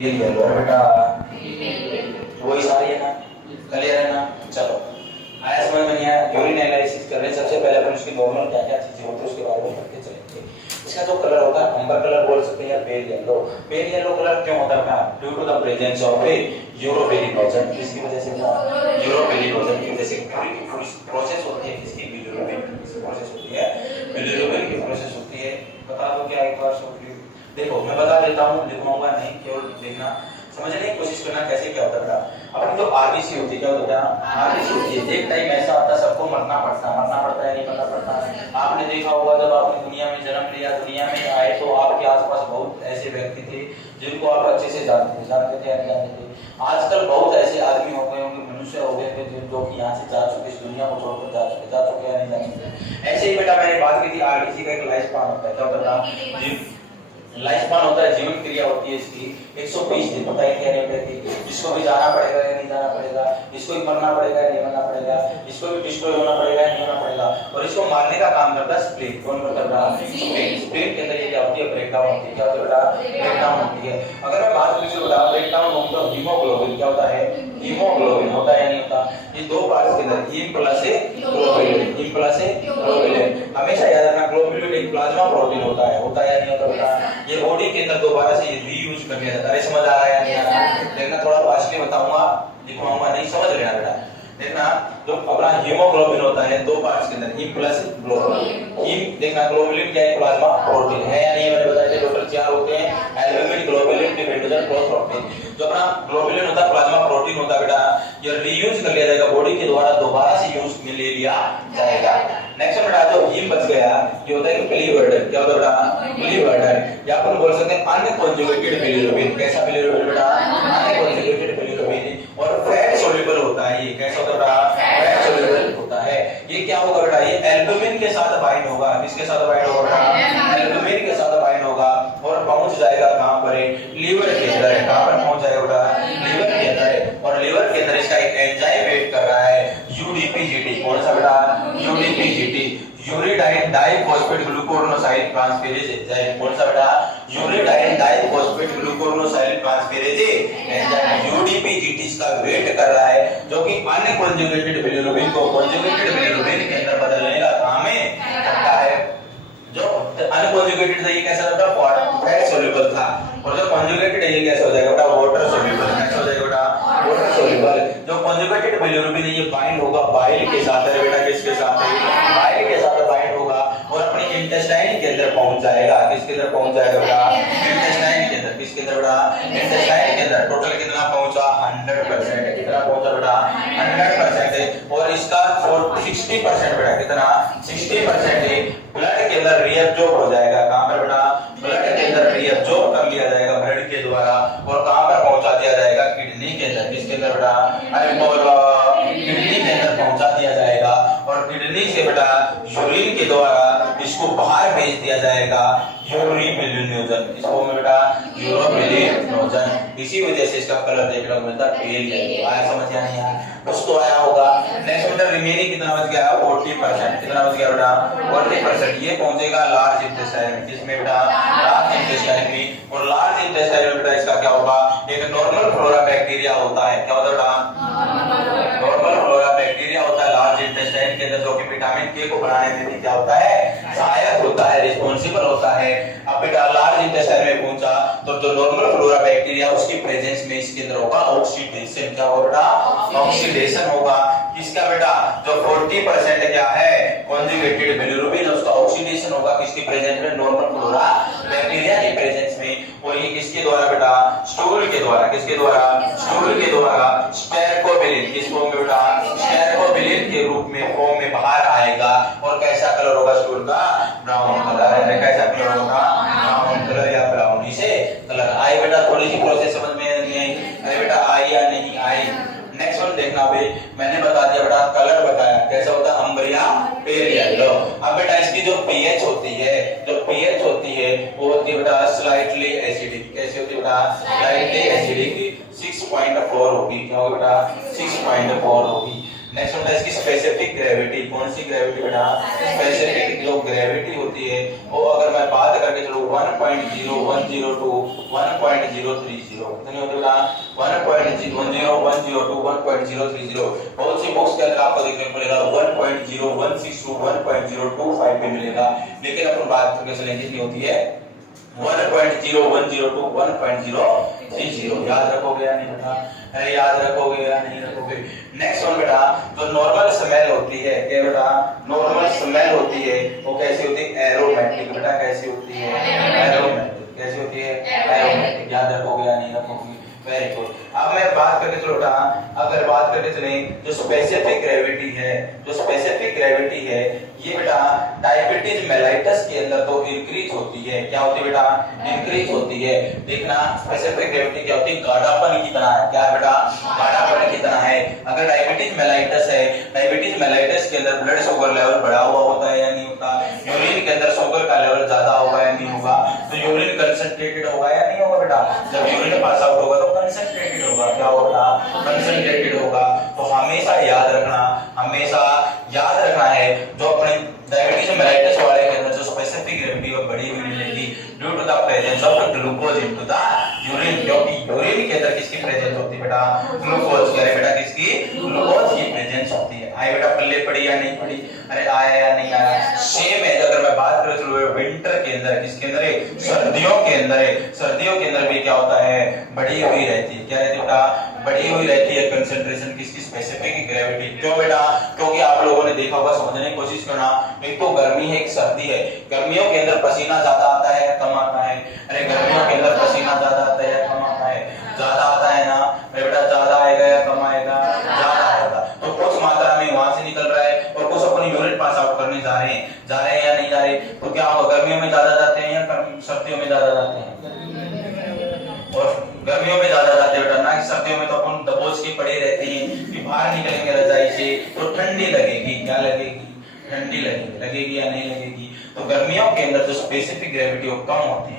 ये लिया लो बेटा, वही सारी है ना, क्लियर है ना। चलो आया समझ में नहीं आया? यूरिन एनालिसिस कर रहे हैं। सबसे पहले अपन उसकी नॉर्मल क्या क्या चीजें होती है उसके बारे में पढ़ते चलेंगे। इसका जो कलर होता है अंबर कलर बोल सकते हैं या pale yellow. Pale yellow colour क्यों होता है? Due to the presence of a urobilinogen. इसकी वजह से यूरोबिलिनोजन की वजह से प्रोसेस होती है। इसकी बिलिरुबिन प्रोसेस होती है, बिलिरुबिन की प्रोसेस होती है। बता दो क्या एक बार सोच लो। देखो मैं बता देता हूँ, लिखवाऊंगा नहीं, केवल देखना, समझने की कोशिश करना कैसे क्या होता है। अपनी जो आरबीसी होती है, क्या होता है? आरबीसी होती है। एक टाइम ऐसा आता है सबको मरना पड़ता है नहीं मरना पड़ता है। आपने देखा होगा जब आपने दुनिया में जन्म लिया, दुनिया में आए तो आपके आसपास बहुत ऐसे व्यक्ति थे जिनको आप अच्छे से जानते थे या नहीं जानते थे। आजकल बहुत ऐसे आदमी हो गए होंगे, मनुष्य हो गए थे जो कि यहाँ से जा चुके, इस दुनिया को छोड़कर जा चुके या नहीं जा चुके। ऐसे ही बेटा मैंने बात की थी, आरबीसी का एक लाइफ स्पान होता है। क्या होता है? लाइफ स्पान होता है, जीवन क्रिया होती है इसकी 120 दिन। पता है क्या नहीं पड़ेगी? इसको भी जाना पड़ेगा या नहीं जाना पड़ेगा, इसको भी मरना पड़ेगा या नहीं मरना पड़ेगा, इसको भी डिस्ट्रॉय होना पड़ेगा या नहीं होना पड़ेगा। और इसको मारने का काम करता है स्प्लीन। कौन करता है? स्प्लीन के अंदर ये क्या होती है? ब्रेकडाउन होती है। क्या होता है बेटा? ब्रेकडाउन होती है। अगर मैं बात करूं बेटा ब्रेकडाउन होता है हीमोग्लोबिन। क्या होता है? हीमोग्लोबिन होता है या नहीं होता? ये दो पार्ट्स के अंदर haem plus globulin, haem plus globulin. हमेशा याद रखना ग्लोबुलिन एक प्लाज्मा प्रोटीन होता है या नहीं होता बेटा? ये बॉडी के अंदर दोबारा से रीयूज कर लिया जाता है। समझ आ रहा है या नहीं आ रहा है? देखना थोड़ा फास्टली बताऊंगा, लिखवाऊंगा नहीं, समझ लेना बेटा। देखना जो अपना हीमोग्लोबिन होता है दो पार्ट्स के अंदर, हीम प्लस ग्लोबुलिन। हीम देखना ग्लोबुलिन क्या है? प्लाज्मा प्रोटीन है या नहीं? मैंने बताया थे टोटल चार होते हैं, एल्बुमिन, ग्लोबुलिन, डिफेंडर, प्रोटीन। जो अपना ग्लोबुलिन होता है प्लाज्मा प्रोटीन होता है बेटा, ये रीयूज कर लिया जाएगा बॉडी के द्वारा, दोबारा से यूज में ले लिया जाएगा। नेक्स्ट बेटा जो हीम बच गया ये होता है बिलिवर्डन। क्या होता है बेटा? बिलिवर्डन या अपन बोल सकते हैं अनकॉन्जुगेटेड बिलिरुबिन। कैसा बिलिरुबिन बेटा? Unconjugated bilirubin. और फैट सोल्यूबल होता है ये। कैसा होता है बेटा? फैट सोल्यूबल होता है। ये क्या होगा बेटा? ये एल्बुमिन के साथ बाइंड होगा। किसके साथ बाइंड होगा बेटा? एल्बुमिन के साथ बाइंड होगा और पहुंच जाएगा कहां पर? लीवर के अंदर है। कहां पर पहुंच जाएगा बेटा? लीवर के अंदर है। और लीवर के अंदर इसका एक एंजाइम वेट कर रहा है यूडीपीजीटी। कौन सा बेटा? यूडीपीजीटी, यूरिडाइन डाइफॉस्फेट ग्लूकोरोनोसाइड ट्रांसफेरेज एंजाइम। कौन सा बेटा? यूरिडाइन डाइफॉस्फेट ग्लूकोरोनोसाइड ट्रांसफेरेज एंजाइम यूडीपीजीटी इसका वेट कर रहा है, जो कि अनकॉन्जुगेटेड बिलिरुबिन को कॉन्जुगेटेड बिलिरुबिन के अंदर बदलने का काम करता है। जो अनकॉन्जुगेटेड था ये कैसा था? फैट सोल्यूबल था, और जो कॉन्जुगेटेड है ये कैसा हो जाएगा बेटा? Water soluble. कैसा हो जाएगा बेटा? Water soluble. जो कॉन्जुगेटेड बिलिरुबिन है ये बाइंड होगा बाइल के साथ है बेटा। किसके साथ है? बाइल के साथ बाइंड होगा और अपनी इंटेस्टाइन के अंदर पहुंच जाएगा। किसके अंदर पहुंच जाएगा बेटा? इंटेस्टाइन के अंदर। किसके अंदर बेटा? इंटेस्टाइन के अंदर। टोटल कितना पहुंचा? 100%। कितना पहुंचा बेटा? 100% है। और इसका 60% बेटा कितना? 60% है ब्लड के अंदर रीअब्जॉर्ब हो जाएगा। कहां पर बेटा? ब्लड के अंदर रीअब्जॉर्ब कर लिया जाएगा ब्लड के द्वारा, और कहां पर पहुंचा दिया जाएगा? किडनी के अंदर। किसके अंदर बेटा? अरे बोलो, किडनी के अंदर पहुंचा दिया जाएगा, और किडनी से बेटा यूरिन के द्वारा इसको बाहर भेज दिया जाएगा यूरोबिलिनोजन। इसको में बेटा यूरोबिलिनोजन। इसी वजह से इसका कलर देखने को मिलता है पेल येलो। आया समझ या नहीं आया? कुछ तो आया होगा। नेक्स्ट बेटा रिमेनिंग कितना बच गया? 40%। कितना बच गया बेटा? 40%। ये पहुंचेगा लार्ज इंटेस्टाइन में। किसमें बेटा? लार्ज इंटेस्टाइन में। और लार्ज इंटेस्टाइन में बेटा इसका क्या होगा? एक नॉर्मल फ्लोरा बैक्टीरिया होता है। क्या होता है बेटा? नॉर्मल फ्लोरा बैक्टीरिया होता है लार्ज इंटेस्टाइन के अंदर, जो कि विटामिन के को बनाने में भी क्या होता है? सहायक होता है, रिस्पांसिबल होता है। अब बेटा लार्ज इंटेस्टाइन में पहुंचा तो जो नॉर्मल फ्लोरा बैक्टीरिया उसकी प्रेजेंस में इसके अंदर होगा ऑक्सीडेशन। क्या होगा बेटा? ऑक्सीडेशन होगा। किसका बेटा? जो 40% क्या है? कॉन्जुगेटेड बिलिरुबिन, उसका ऑक्सीडेशन होगा किसकी प्रेजेंस में? नॉर्मल फ्लोरा बैक्टीरिया की प्रेजेंस में। और ये किसके द्वारा बेटा? स्टूल के द्वारा। किसके द्वारा? स्टूल के द्वारा स्टेरकोबिलिन। किस फॉर्म में बेटा? स्टेरकोबिलिन के रूप में फॉर्म में बाहर आएगा। और कैसा कलर होगा स्टूल का? ब्राउन कलर है। कैसा कलर होगा? ब्राउन कलर या ब्राउनी से कलर। आई बेटा थोड़ी सी प्रोसेस समझ में नहीं आई? अरे बेटा आई या नहीं आई? नेक्स्ट वन देखना भाई, मैंने बता दिया बेटा कलर बताया कैसा होता है? अम्बरिया पेल येलो। अब बेटा इसकी जो पीएच होती है, वो होती है बेटा स्लाइटली एसिडिक। कैसी होती है बेटा? Slightly acidic. 6.4 होगी। क्या होगी बेटा? 6.4 होगी। नेक्स्ट होता है इसकी स्पेसिफिक ग्रेविटी। कौन सी ग्रेविटी बेटा? स्पेसिफिक जो ग्रेविटी होती है वो अगर मैं बात करके चलूं 1.0102 1.030 कितनी होती है बेटा 1.1010 1.030 बहुत सी बुक्स के अंदर आपको देखने को मिलेगा 1.0162 1.025 भी मिलेगा, लेकिन अपन बात करके चलेंगे कितनी होती है 1.0102 1.030 याद रखोगे या नहीं बेटा? अरे याद रखोगे या नहीं रखोगे? नेक्स्ट वन बेटा जो नॉर्मल स्मेल होती है क्या बेटा? नॉर्मल स्मेल होती है वो कैसी होती है? एरोमेटिक बेटा। कैसी होती है? एरोमेटिक। कैसी होती है? एरोमेटिक। याद रखोगे या नहीं रखोगे? Very good. अब मैं बात करके चलो बेटा, अगर बात करके चले जो स्पेसिफिक ग्रेविटी है, जो स्पेसिफिक ग्रेविटी है ये बेटा डायबिटीज मेलाइटस के अंदर तो इंक्रीज होती है। क्या होती है बेटा? इंक्रीज होती है। देखना स्पेसिफिक ग्रेविटी क्या होती है? गाढ़ापन कितना है? क्या बेटा? गाढ़ापन कितना है। अगर डायबिटीज मेलाइटस है, डायबिटीज मेलाइटस के अंदर ब्लड शुगर लेवल बढ़ा हुआ होता है या नहीं होता? यूरिन के अंदर शुगर का लेवल ज्यादा होगा या नहीं होगा? तो यूरिन कंसंट्रेटेड होगा या नहीं होगा बेटा? जब यूरिन पास आउट होगा तो कंसंट्रेटेड होगा। क्या होगा? कंसंट्रेटेड होगा। तो हमेशा याद रखना, हमेशा याद रखना है जो अपने डायबिटीज मेलाइटस वाले के अंदर जो स्पेसिफिक ग्रेविटी वो बढ़ी हुई मिलेगी due to the presence of glucose into the urine. क्योंकि यूरिन के अंदर किसकी प्रेजेंस होती है बेटा? ग्लूकोज। क्या है बेटा? किसकी? ग्लूकोज की प्रेजेंस होती है। आई बेटा पल्ले पड़ी या नहीं पड़ी? अरे आया या नहीं आया? सेम है अगर मैं बात करूं तो विंटर के अंदर, किसके अंदर है? सर्दियों के अंदर है। सर्दियों के अंदर भी क्या होता है? बढ़ी हुई रहती है। क्या रहती है बेटा? बढ़ी हुई रहती है कंसंट्रेशन किसकी? Specific gravity. क्यों बेटा? क्योंकि आप लोगों ने देखा होगा, समझने की कोशिश करना, एक तो गर्मी है एक सर्दी है। गर्मियों के अंदर पसीना ज्यादा आता है या कम आता है? अरे गर्मियों के अंदर पसीना ज्यादा आता है या कम आता है? ज्यादा आता है ना बेटा? ज्यादा आएगा या कम आएगा? ज्यादा आएगा। तो कुछ मात्रा में वहां से निकल रहा है और कुछ अपनी यूरिन पास आउट करने जा रहे हैं या नहीं जा रहे? तो क्या होगा? गर्मियों में ज्यादा जाते हैं या सर्दियों में ज्यादा जाते हैं? और गर्मियों में ज्यादा जाते हैं बेटा, ना कि सर्दियों में तो अपन दबोच के पड़े रहते हैं कि बाहर निकलेंगे रजाई से तो ठंडी लगेगी। क्या लगेगी? ठंडी लगेगी। लगेगी या नहीं लगेगी? तो गर्मियों के अंदर जो स्पेसिफिक ग्रेविटी वो कम होती है,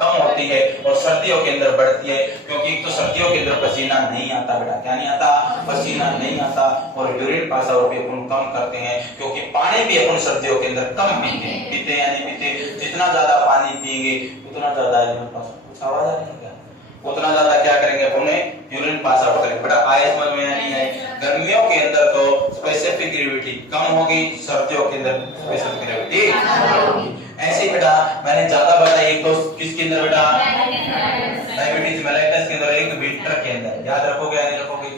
कम होती है और सर्दियों के अंदर बढ़ती है। क्योंकि एक तो सर्दियों के अंदर पसीना नहीं आता बेटा। क्या नहीं आता? पसीना नहीं आता। और यूरिन पास आउट भी अपन कम करते हैं क्योंकि पानी भी अपन सर्दियों के अंदर कम पीते हैं। पीते या नहीं पीते? जितना ज्यादा पानी पिएंगे उतना ज्यादा यूरिन पास आउट। कुछ आवाज आ रही है क्या? उतना ज्यादा क्या करेंगे अपने? यूरिन पास आउट करेंगे बेटा। आए समझ में या नहीं आए? गर्मियों के अंदर तो स्पेसिफिक ग्रेविटी कम होगी, सर्दियों के अंदर स्पेसिफिक ग्रेविटी कम होगी। ऐसे बेटा मैंने ज्यादा बताया एक तो किसके अंदर बेटा? डायबिटीज मेलाइटस के अंदर, एक विंटर के अंदर। याद रखोगे या नहीं रखोगे?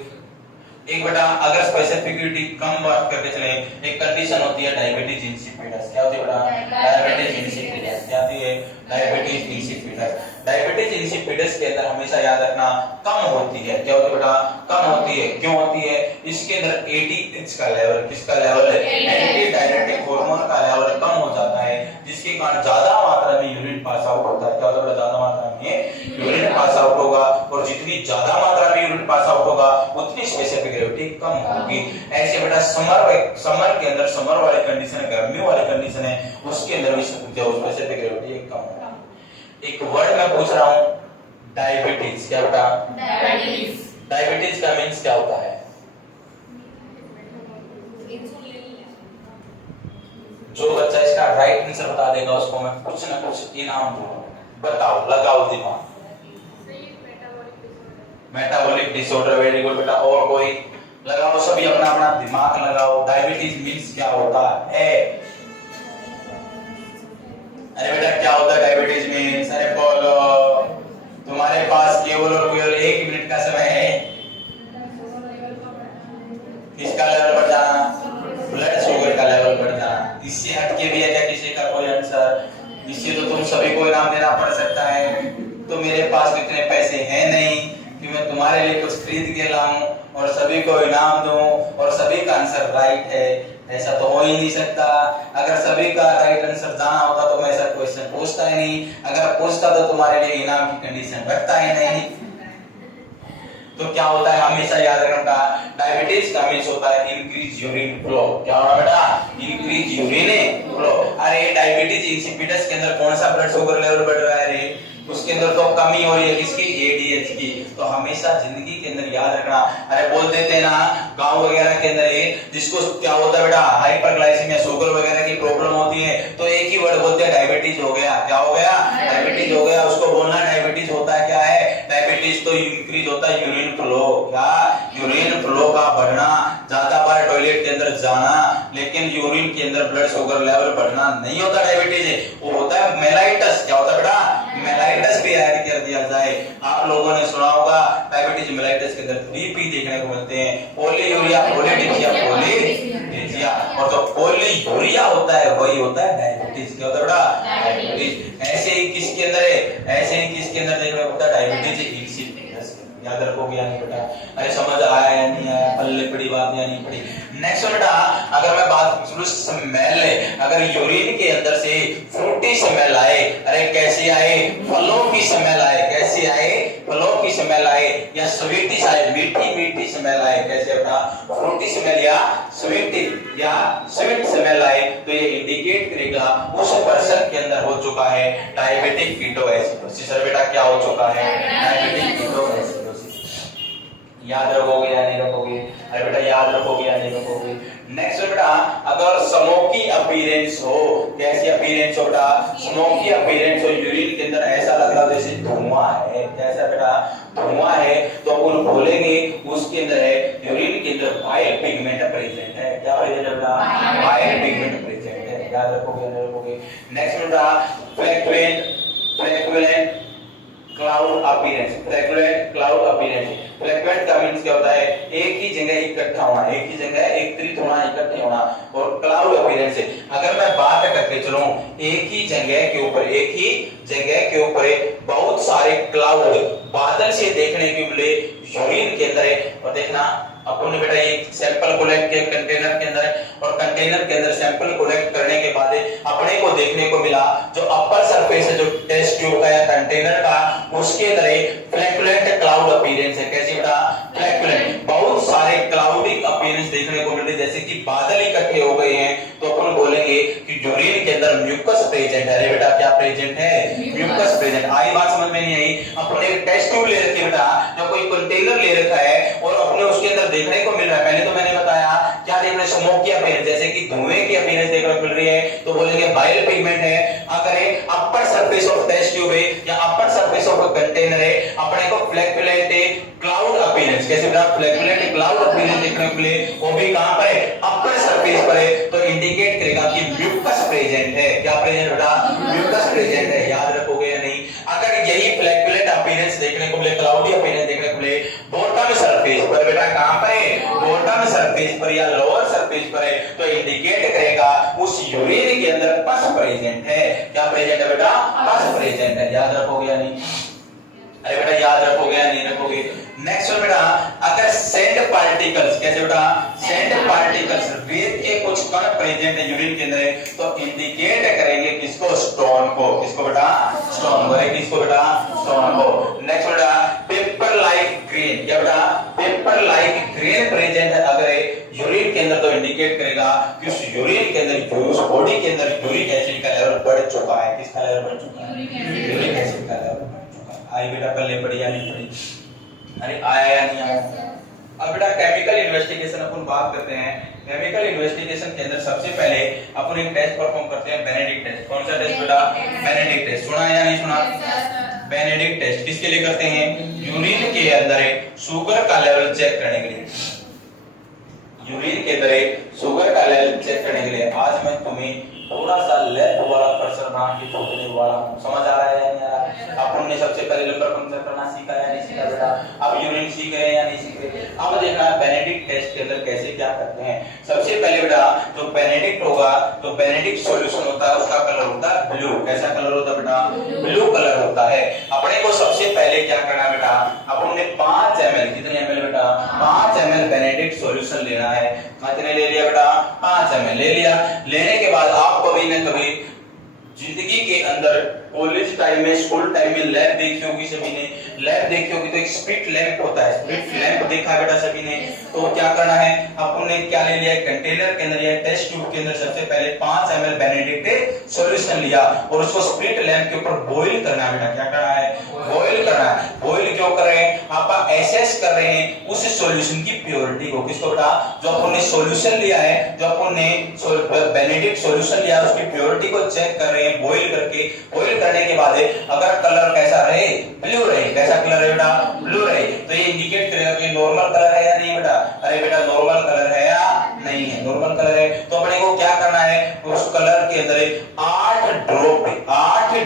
एक बेटा अगर स्पेसिफिसिटी कम बात करके चले, एक कंडीशन होती है डायबिटीज इंसिपिडस। क्या होती है बेटा? Diabetes insipidus. क्या होती है? Diabetes insipidus. डायबिटीज इंसिपिडस के अंदर हमेशा याद रखना कम होती है। क्या होती है बेटा? कम होती है। क्यों होती है? इसके अंदर एटीएच का लेवल, किसका लेवल है? एंटी डायरेटिक हार्मोन का लेवल कम हो जाता है, जिसके कारण ज्यादा मात्रा में यूरिन पास आउट होता है। क्या होता है? ज्यादा मात्रा में यूरिन पास आउट होगा और जितनी ज्यादा मात्रा में यूरिन पास आउट होगा उतनी स्पेसिफिक ग्रेविटी कम होगी। ऐसे बेटा समर के अंदर, समर वाली कंडीशन है, गर्मी वाली कंडीशन है, उसके अंदर भी स्पेसिफिक ग्रेविटी कम होगा। एक वर्ड मैं पूछ रहा हूं, डायबिटीज। क्या बेटा? डायबिटीज। डायबिटीज का मींस क्या होता है? जो बच्चा इसका राइट आंसर बता देगा उसको मैं कुछ ना कुछ इनाम दूंगा। बताओ, लगाओ दिमाग। Metabolic disorder. वेरी गुड बेटा। और कोई? लगाओ, सभी अपना अपना दिमाग लगाओ। डायबिटीज मींस क्या होता है? अरे बेटा क्या होता है डायबिटीज मींस? अरे बोलो। तुम्हारे पास केवल और केवल 1 मिनट का समय है। किसका लेवल बढ़ जाना? ब्लड शुगर का लेवल बढ़ जाना। इससे हटके भी है क्या किसी का कोई आंसर? इससे तो तुम सभी को इनाम देना पड़ सकता है। तो मेरे पास इतने पैसे हैं नहीं कि मैं तुम्हारे लिए कुछ खरीद के लाऊं और सभी को इनाम दूं और सभी का आंसर राइट है। ऐसा तो हो ही नहीं सकता। अगर सभी का राइट आंसर जाना होता तो मैं ऐसा क्वेश्चन पूछता ही नहीं। अगर पूछता तो तुम्हारे लिए इनाम की कंडीशन रखता ही नहीं। तो क्या होता है? हमेशा याद रखना, डायबिटीज का मींस होता है इंक्रीज यूरिन फ्लो। क्या होगा बेटा? Increase urine flow. अरे डायबिटीज इंसिपिडस के अंदर कौन सा ब्लड शुगर लेवल बढ़ रहा है रे? उसके अंदर तो कमी हो रही है किसकी, एडीएच की। तो हमेशा जिंदगी के अंदर याद रखना। अरे बोल देते हैं ना गांव वगैरह के अंदर, जिसको क्या होता है बेटा, हाइपरग्लाइसीमिया, शुगर वगैरह की प्रॉब्लम होती है, तो एक ही वर्ड बोलते हैं, डायबिटीज हो गया। क्या हो गया, डायबिटीज हो गया। उसको बोलना डायबिटीज होता है क्या है, डायबिटीज तो इंक्रीज होता है यूरिन फ्लो, क्या, यूरिन फ्लो का बढ़ना, ज्यादा बार टॉयलेट के अंदर जाना, लेकिन यूरिन के अंदर ब्लड शुगर लेवल बढ़ना नहीं होता डायबिटीज, वो होता है मेलाइटस। क्या होता है बेटा, मेलाइटस भी ऐड कर दिया जाए। आप लोगों ने सुना होगा डायबिटीज मेलाइटस के अंदर बीपी देखने को मिलते हैं, पोलीयूरिया, पोलीडिजिया, पोलीडिजिया, और जो पोलीयूरिया होता है वही होता है डायबिटीज। क्या होता है बेटा, डायबिटीज। ऐसे ही किसके अंदर है, ऐसे ही किसके अंदर देखने को मिलता है डायबिटीज, इंसिपिडस। याद रखोगे या नहीं बेटा, अरे समझ आया या नहीं आया, पल्ले पड़ी बात या नहीं पड़ी। नेक्स्ट बेटा, अगर मैं बात करूं स्मेल है, अगर यूरिन के अंदर से फ्रूटी स्मेल आए, अरे कैसी आए, फलों की स्मेल आए, कैसी आए, फलों की स्मेल आए, या स्वीटी आए, मीठी मीठी स्मेल आए, कैसे बेटा, फ्रूटी स्मेल या स्वीटी या स्वीट स्मेल आए, तो ये इंडिकेट करेगा उस पर्सन के अंदर हो चुका है डायबिटिक कीटोएसिडोसिस। बेटा क्या हो चुका है, डायबिटिक कीटोएसिडोसिस। याद रखोगे या नहीं रखोगे, अरे बेटा याद रखोगे या नहीं रखोगे। नेक्स्ट बेटा, अगर स्मोकी अपीयरेंस हो, कैसी अपीयरेंस हो बेटा, स्मोकी अपीयरेंस हो, यूरिन के अंदर ऐसा लग रहा जैसे धुआं है, कैसा बेटा, धुआं है, तो अपन बोलेंगे उसके अंदर है, यूरिन के अंदर बाइल पिगमेंट प्रेजेंट है। क्या प्रेजेंट है बेटा, बाइल पिगमेंट प्रेजेंट है। याद रखोगे या नहीं रखोगे। नेक्स्ट बेटा, फ्लैक्वेंट क्लाउड अपीयरेंस, फ्लैक्वेंट क्लाउड अपीयरेंस। फ्लैक्वेंट का मींस क्या होता है, एक ही जगह इकट्ठा होना, एक ही जगह एकत्रित होना, इकट्ठे होना, और क्लाउड अपीयरेंस है, अगर मैं बात करके चलूं, एक ही जगह के ऊपर, एक ही जगह के ऊपर बहुत सारे क्लाउड बादल से देखने को मिले यूरिन के अंदर। और देखना अपन ने बेटा एक सैंपल कोलेक्ट किया कंटेनर के अंदर, और कंटेनर के अंदर सैंपल कोलेक्ट करने के बाद अपने को देखने को मिला जो अपर सरफेस है, जो टेस्ट ट्यूब का या कंटेनर का, उसके अंदर एक फ्लैक्युलेंट क्लाउड अपीयरेंस है। कैसी बेटा, फ्लैक्युलेंट, बहुत सारे क्लाउडी अपीयरेंस देखने को मिल रहे, जैसे कि बादल इकट्ठे हो गए हैं, तो अपन बोलेंगे कि यूरिन के अंदर म्यूकस प्रेजेंट है। अरे बेटा क्या प्रेजेंट है, म्यूकस प्रेजेंट। आई बात समझ में नहीं आई, अपने एक टेस्ट ट्यूब ले रखी बेटा, जो कोई कंटेनर ले रखा है, और अपने उसके अंदर देखने को मिल रहा है, पहले तो मैंने बताया क्या देख रहे, स्मोक की अपीयरेंस, जैसे कि धुएं की अपीयरेंस देखने को मिल रही है, तो बोलेंगे बाइल पिगमेंट है। अगर upper surface of test tube है या अपर सरफेस ऑफ कंटेनर है, अपने को फ्लैक्युलेंट क्लाउड अपीयरेंस, कैसे बेटा, फ्लैक्युलेंट क्लाउड अपीयरेंस देखने को मिले, वो भी कहां पर है, अपर सरफेस पर है, तो इंडिकेट करेगा कि म्यूकस प्रेजेंट है। क्या प्रेजेंट बेटा, म्यूकस प्रेजेंट है। याद रखोगे या नहीं। अगर यही फ्लैक्युलेंट अपीयरेंस देखने को मिले, क्लाउडी अपीयरेंस देखने को मिले बॉटम सरफेस पर, बेटा कहां पर है, बॉटम सरफेस पर या लोअर सरफेस पर है, तो इंडिकेट करेगा उस यूरिन के अंदर पस प्रेजेंट है। क्या प्रेजेंट है बेटा, पस प्रेजेंट है। याद रखोगे या नहीं, अरे बेटा याद रखोगे या नहीं रखोगे। नेक्स्ट बेटा, अगर सैंड पार्टिकल्स, कैसे बेटा, सैंड पार्टिकल्स, रेत के कुछ कण प्रेजेंट है यूरिन के अंदर, तो इंडिकेट करेंगे किसको, स्टोन को। किसको बेटा, स्टोन को। किसको बेटा, स्टोन को। नेक्स्ट बेटा, पेपर लाइक ग्रेन, क्या बेटा, पेपर लाइक ग्रेन प्रेजेंट है अगर यूरिन के अंदर, तो इंडिकेट करेगा कि उस यूरिन के अंदर, उस बॉडी के अंदर यूरिक एसिड का लेवल बढ़ चुका है। किसका लेवल बढ़ चुका है, यूरिक एसिड का लेवल। आई बेटा पल्ले पड़ी या नहीं पड़ी, अरे आया या नहीं आया। अब बेटा केमिकल इन्वेस्टिगेशन अपन बात करते हैं। केमिकल इन्वेस्टिगेशन के अंदर सबसे पहले अपन एक टेस्ट परफॉर्म करते हैं, बेनेडिक्ट टेस्ट। कौन सा टेस्ट बेटा, बेनेडिक्ट टेस्ट। सुना या नहीं सुना, बेनेडिक्ट टेस्ट किसके लिए करते हैं, यूरिन के अंदर शुगर का लेवल चेक करने के लिए, यूरिन के अंदर शुगर का लेवल चेक करने के लिए। आज मैं तुम्हें थोड़ा सा लैब वाला प्रेशर बना के पूछने वाला हूं, समझ आ रहा है या नहीं आ रहा है। अपन ने सबसे पहले नंबर पंक्चर करना सीखा या नहीं सीखा बेटा, अब यूरिन सीख रहे हैं या नहीं सीख रहे। अब देखना बेनेडिक्ट टेस्ट के अंदर कैसे क्या करते हैं। सबसे पहले बेटा जो बेनेडिक्ट होगा, तो बेनेडिक्ट सॉल्यूशन होता है, उसका कलर होता है ब्लू। कैसा कलर होता है बेटा, ब्लू कलर होता है। अपने को सबसे पहले क्या करना बेटा, अपन ने 5 ml, कितने ml बेटा, 5 ml बेनेडिक्ट सॉल्यूशन लेना है। कितने ले लिया बेटा, 5 ml ले लिया। लेने के बाद आप कभी न कभी जिंदगी के अंदर कॉलेज टाइम में, स्कूल टाइम में लैब देखी होगी सभी ने, लैब देखी होगी तो एक स्प्लिट लैंप होता है, स्प्लिट लैंप देखा है बेटा सभी ने। तो क्या करना है, अपन ने क्या ले लिया, कंटेनर के अंदर या टेस्ट ट्यूब के अंदर सबसे पहले 5 ml बेनेडिक्ट सॉल्यूशन लिया और उसको स्प्लिट लैंप के ऊपर बॉईल करना है बेटा। क्या करना है, बॉईल करना है। बॉईल क्यों कर रहे हैं, आप एसेस कर रहे हैं उस सॉल्यूशन की प्योरिटी को। किसको बेटा, जो अपन ने सॉल्यूशन लिया है, जो अपन ने बेनेडिक्ट सॉल्यूशन लिया उसकी प्योरिटी को चेक कर रहे हैं बॉईल करके। बॉईल करने के बाद अगर कलर कैसा रहे, ब्लू रहे, कैसा कलर है बेटा, ब्लू रहे, तो ये इंडिकेट करेगा कि नॉर्मल कलर है या नहीं बेटा। अरे बेटा नॉर्मल कलर है या नहीं है, नॉर्मल कलर है। तो अपने को क्या करना है, उस कलर के अंदर 8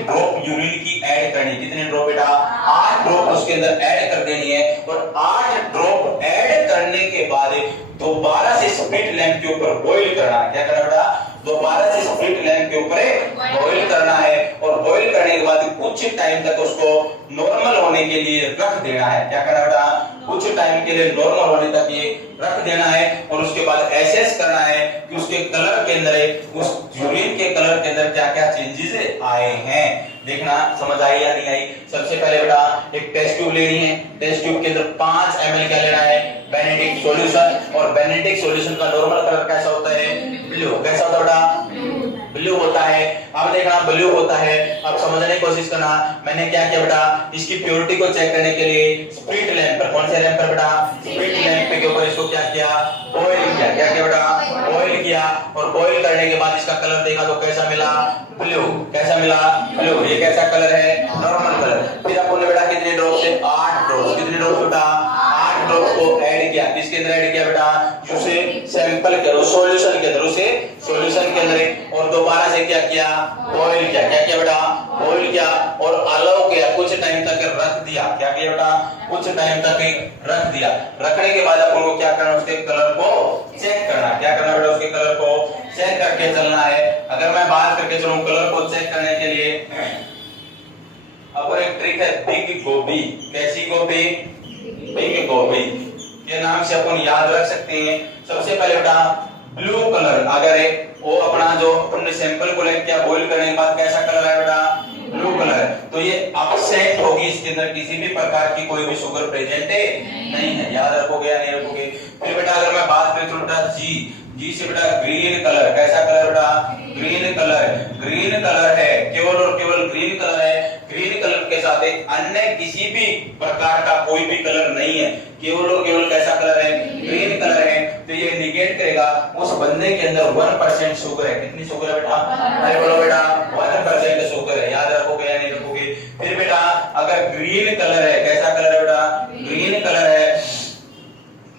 ड्रॉप यूरिन की ऐड करनी। कितने ड्रॉप बेटा, 8 ड्रॉप उसके अंदर ऐड कर देनी है। और 8 ड्रॉप ऐड करने के बाद दोबारा से स्प्लिट लैंप के ऊपर बॉईल करना है। क्या करना बेटा, दोबारा से स्प्लिट लैंप के ऊपर बॉईल करना है। और बॉईल करने के बाद कुछ टाइम तक उसको नॉर्मल होने के लिए रख देना है। क्या करना बेटा, कुछ टाइम के लिए नॉर्मल होने तक ये रख देना है। और उसके बाद एसेस करना है कि उसके कलर के अंदर, उस यूरिन के कलर के अंदर क्या क्या चेंजेस आए हैं। देखना समझ आई या नहीं आई। सबसे पहले बेटा एक टेस्ट ट्यूब लेनी है, टेस्ट ट्यूब के अंदर 5 ml क्या लेना है, बेनेडिक्ट सॉल्यूशन। और बेनेडिक्ट सॉल्यूशन का नॉर्मल कलर कैसा होता है, ब्लू। कैसा होता है बेटा, ब्लू होता है। अब देखना ब्लू होता है, अब समझने की कोशिश करना। मैंने क्या किया बेटा, इसकी प्योरिटी को चेक करने के लिए स्प्लिट लैंप पर, कौन से लैंप पर बेटा, स्प्लिट लैंप के ऊपर इसको क्या किया, बॉईल किया। क्या किया बेटा, बॉईल किया। और बॉईल करने के बाद इसका कलर देखा तो कैसा मिला, ब्लू। कैसा मिला, ब्लू। ये कैसा कलर है, नॉर्मल कलर। फिर अपन ने बेटा कितने ड्रॉप से, 8 ड्रॉप। कितने ड्रॉप बेटा, 8 ड्रॉप को ऐड किया। किसके अंदर ऐड किया बेटा, उसे सैंपल के सॉल्यूशन के अंदर, उसे सॉल्यूशन के अंदर। और दोबारा से क्या किया, बॉईल किया। क्या किया बेटा, बॉईल किया और अलाउ किया, कुछ टाइम तक रख दिया। क्या किया बेटा, कुछ टाइम तक रख दिया। रखने के बाद अपन को क्या करना, उसके कलर को चेक करना। क्या करना बेटा, उसके कलर को चेक करके चलना है। अगर मैं बात करके चलूं कलर को चेक करने के लिए, अब एक ट्रिक है बिग गोबी। कैसी गोबी, बिग गोबी के नाम से अपन याद रख सकते हैं। सबसे पहले बेटा ब्लू कलर, अगर वो अपना जो अपन सैंपल को लेके बॉईल करने के बाद कैसा कलर है बेटा, ब्लू कलर, तो ये अपसेट होगी, इसके अंदर किसी भी प्रकार की कोई भी शुगर प्रेजेंट नहीं है। याद रखोगे या नहीं रखोगे। फिर बेटा अगर मैं बात करूं बेटा जी से बेटा ग्रीन कलर। कैसा कलर बेटा, ग्रीन कलर। ग्रीन कलर है, केवल और केवल ग्रीन कलर है। ग्रीन कलर के साथ अन्य किसी भी प्रकार का कोई भी कलर नहीं है, केवल और केवल कैसा कलर है, ग्रीन कलर है। तो ये इंडिकेट करेगा उस बंदे के अंदर 1% शुगर है। कितनी शुगर है बेटा, अरे बोलो बेटा 1% शुगर है। याद रखोगे या नहीं रखोगे। फिर बेटा अगर ग्रीन कलर है, कैसा कलर है बेटा, ग्रीन कलर है।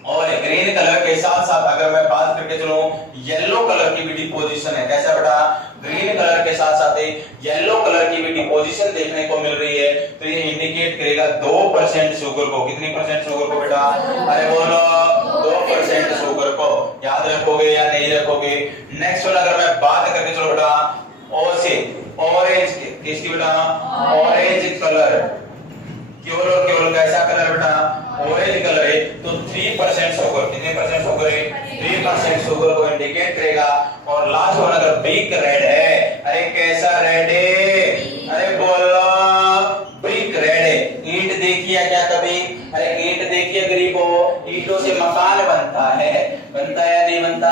और ग्रीन कलर के साथ साथ अगर मैं बात करके चलूं येलो कलर की भी डिपोजिशन है। कैसा बेटा, ग्रीन कलर के साथ साथ येलो कलर की भी डिपोजिशन देखने को मिल रही है। तो ये इंडिकेट करेगा 2% शुगर को। कितनी परसेंट शुगर को बेटा, अरे बोलो 2% शुगर को। याद रखोगे या नहीं रखोगे। नेक्स्ट वाला अगर मैं बात करके चलो बेटा ऑरेंज किसकी बेटा, ऑरेंज कलर। केवल और केवल कैसा कलर बेटा, ऑरेंज कलर है। तो 3% शुगर, कितने परसेंट शुगर है, 3% शुगर को इंडिकेट करेगा। और लास्ट वन अगर बिग रेड है, अरे कैसा रेड है, अरे बोलो बिग रेड है। ईंट देखिए क्या कभी, अरे ईंट देखिए गरीबों, ईंटों से मकान बनता है, बनता है या नहीं बनता।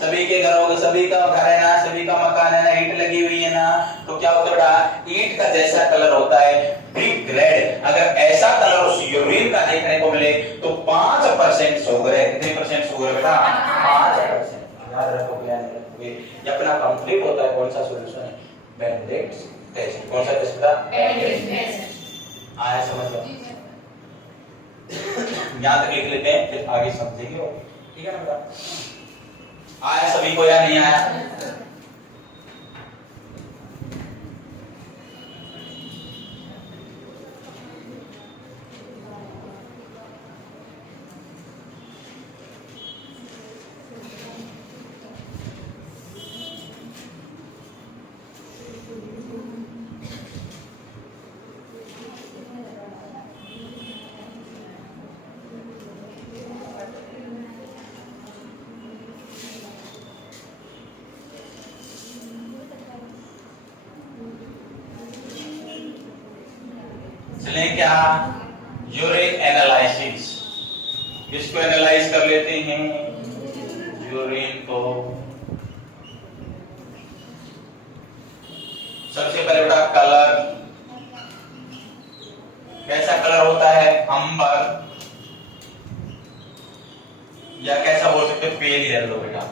सभी के घरों, सभी का घर है ना, सभी का मकान है ना, ईंट लगी हुई है ना। तो क्या होता है बेटा, ईंट का जैसा कलर होता है बिग रेड। अगर ऐसा कलर उस यूरिन का देखने को मिले तो 5% शुगर है। कितने परसेंट शुगर है बेटा, 5%। याद रखोगे या नहीं रखोगे। ये अपना कंप्लीट होता है कौन सा सॉल्यूशन है, बेनेडिक्ट टेस्ट। कौन सा टेस्ट बेटा, बेनेडिक्ट टेस्ट। आया समझ लो, यहां तक लिख लेते हैं फिर आगे समझेंगे। ठीक है ना बेटा, आया सभी को या नहीं आया। हमने क्या यूरिन एनालिसिस, इसको एनालाइज कर लेते हैं यूरिन को। सबसे पहले बेटा कलर, कैसा कलर होता है, अंबर, या कैसा बोल सकते पेल येलो बेटा,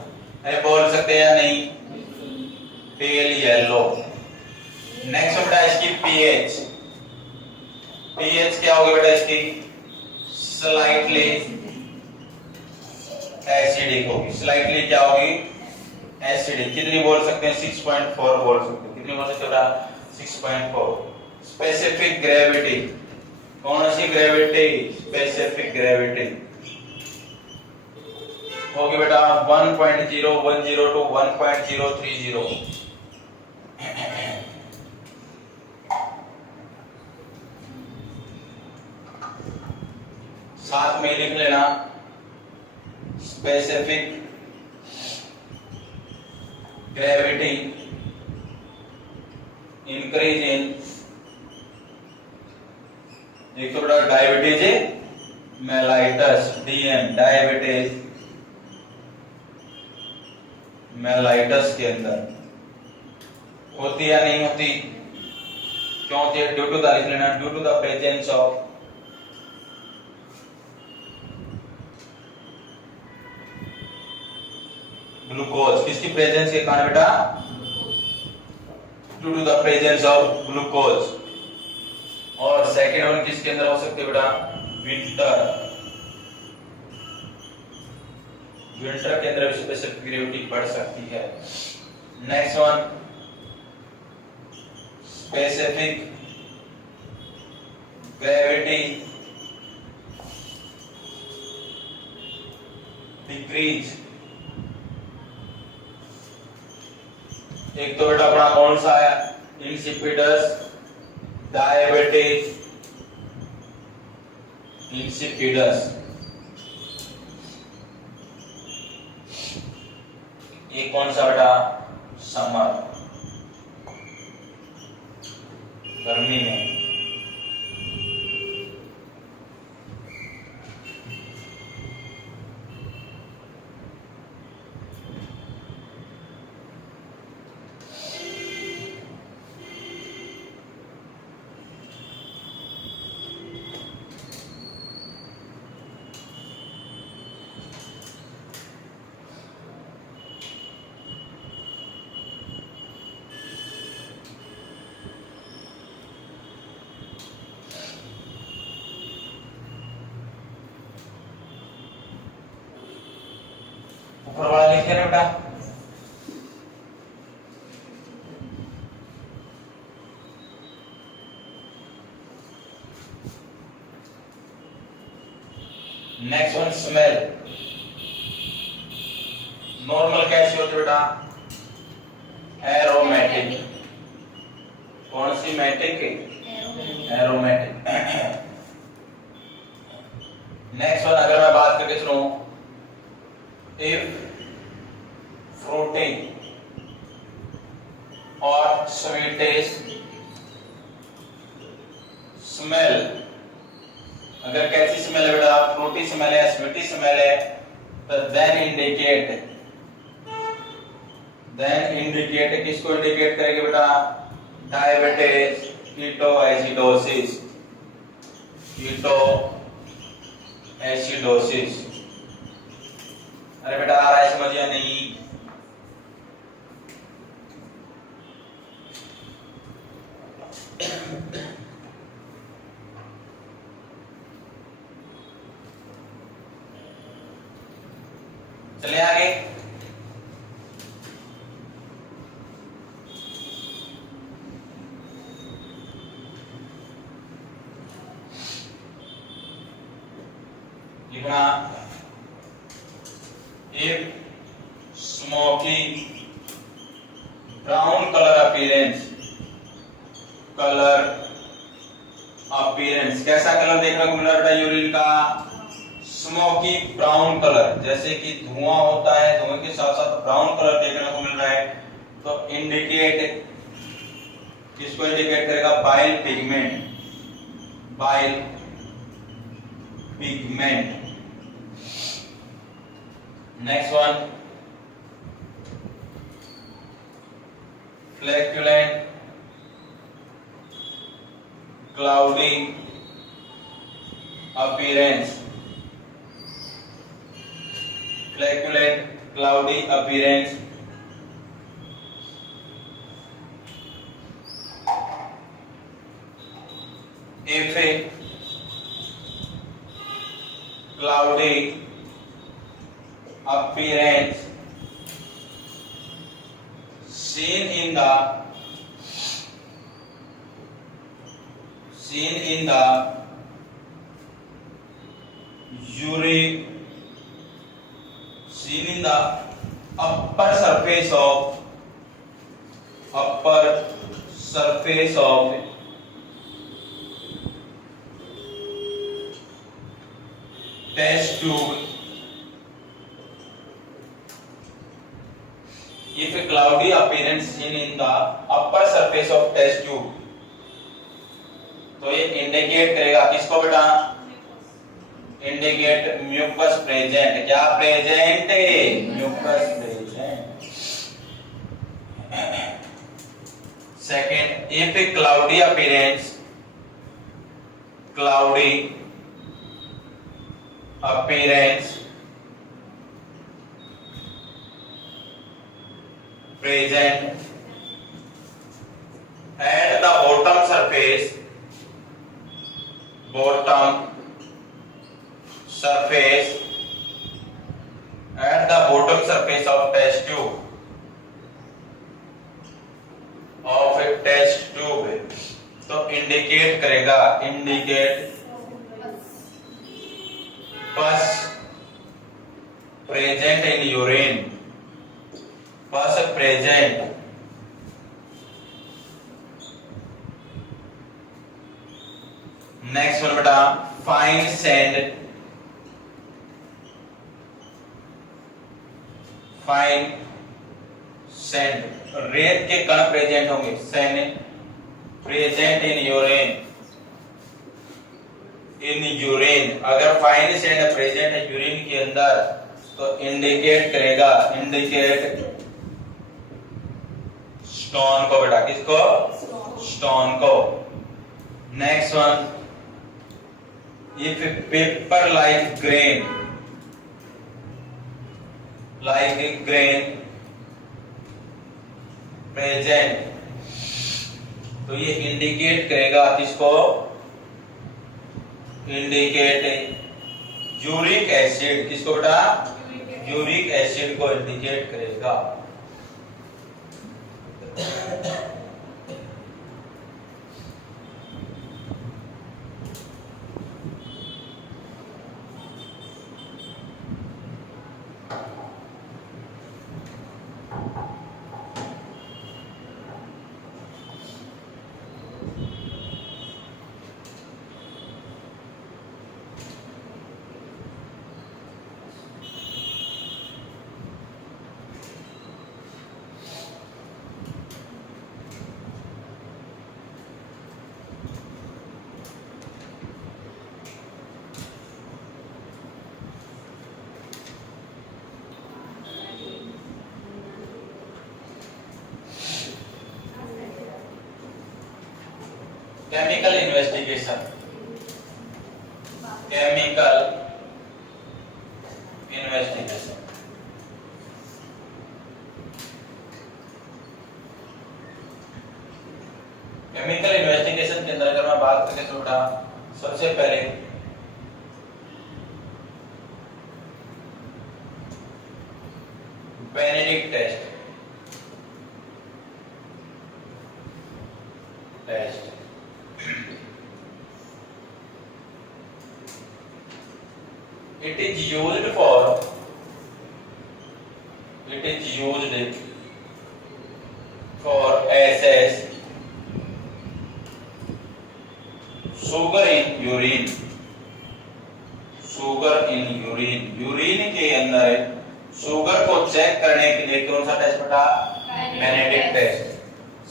अरे बोल सकते हैं या नहीं, पेल येलो। नेक्स्ट बेटा इसकी पीएच, पीएच क्या होगी बेटा इसकी, स्लाइटली एसिडिक होगी, स्लाइटली क्या होगी, एसिडिक। कितनी बोल सकते हैं, 6.4 बोल सकते हैं, कितनी बोल सकते हैं बेटा, 6.4। स्पेसिफिक ग्रेविटी, कौन सी ग्रेविटी, स्पेसिफिक ग्रेविटी होगी बेटा 1.010 टू 1.030। साथ में लिख लेना स्पेसिफिक ग्रेविटी इंक्रीज इन, एक तो बेटा diabetes mellitus, DM diabetes mellitus के अंदर होती या नहीं होती, क्यों होती है, ड्यू टू द, लिख लेना due to the presence of glucose, किसकी प्रेजेंस के कारण बेटा, due to the presence of glucose. और सेकेंड वन किसके अंदर हो सकती है बेटा, विंटर, विंटर के अंदर स्पेसिफिक ग्रेविटी बढ़ सकती है। Next one specific gravity decrease, एक तो बेटा अपना कौन सा है, इंसिपिडस डायबिटीज इंसिपिडस, ये कौन सा बेटा, समर, गर्मी में। ऊपर वाला लिख देना बेटा, नेक्स्ट वन स्मेल, नॉर्मल कैसी होती है बेटा, एरोमेटिक, कौन सी मैटिक, एरोमेटिक। नेक्स्ट वन अगर मैं बात करके सुनो, इफ फ्रूटी और स्वीटेस्ट स्मेल, अगर कैसी स्मेल है बेटा, फ्रूटी स्मेल है, स्वीटी स्मेल है, तो देन इंडिकेट किसको इंडिकेट करेगी बेटा, डायबिटीज, कीटोएसिडोसिस, कीटोएसिडोसिस। अरे बेटा आ रहा है समझ या नहीं, चले आगे। लिखना एक स्मोकी ब्राउन कलर अपीयरेंस, कैसा कलर देखने को मिल रहा है यूरिन का, स्मोकी ब्राउन कलर, जैसे कि धुआं होता है, धुएं के साथ साथ ब्राउन कलर देखने को मिल रहा है, तो इंडिकेट, किसको इंडिकेट करेगा, bile pigment, bile pigment. Next one flocculent cloudy appearance. Flocculent cloudy appearance. एफे cloudy appearance seen in the urine, seen in the upper surface of test tube. If a cloudy appearance seen in the upper surface of test tube, तो ये indicate करेगा किसको बेटा? Indicate mucus present. क्या present है? Mucus present. Second, if a cloudy appearance present at the bottom surface of test tube तो indicate करेगा, pus present in urine, pus present next one बेटा फाइन सैंड, रेत के कण प्रेजेंट होंगे, sand present in urine, अगर fine sand present है urine के अंदर तो इंडिकेट करेगा, स्टोन को बेटा, किसको? स्टोन को। Next one, if paper like grain present, तो ये इंडिकेट करेगा किसको? इंडिकेट यूरिक एसिड, किसको बेटा? यूरिक एसिड को इंडिकेट करेगा। केमिकल इन्वेस्टिगेशन, केमिकल इन्वेस्टिगेशन के अंदर अगर मैं बात करें तो बेटा सबसे पहले Benedict test, it is used for assess sugar in urine, urine के अंदर शुगर को चेक करने के लिए कौन सा टेस्ट बेटा? Benedict test.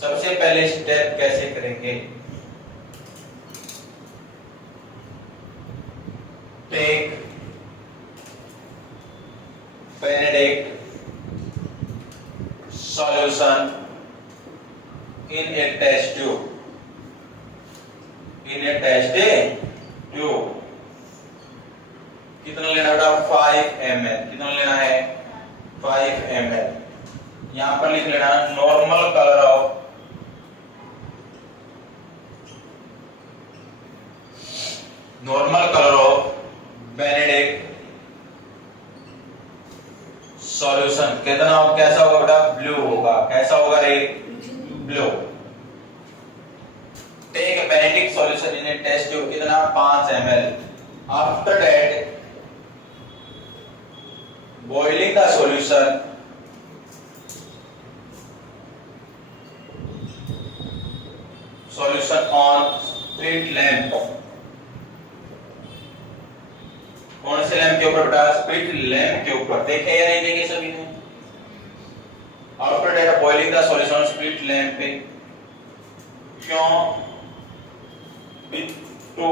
सबसे पहले स्टेप कैसे करेंगे? Take Benedict solution in a test tube, in a test tube. कितना लेना बेटा 5 ml, कितना लेना है 5 ml। यहां पर लिख लेना normal colour of Benedict solution कितना हो, कैसा होगा बेटा ब्लू होगा। कैसा होगा रे blue. Take Benedict solution in a test tube, कितना 5 ml। After that boiling the solution on split lamp। कौन से लैंप के ऊपर बेटा स्प्लिट लैंप के ऊपर, देखे या नहीं देखे सभी ने। After that boiling the solution on split lamp पे, क्यों to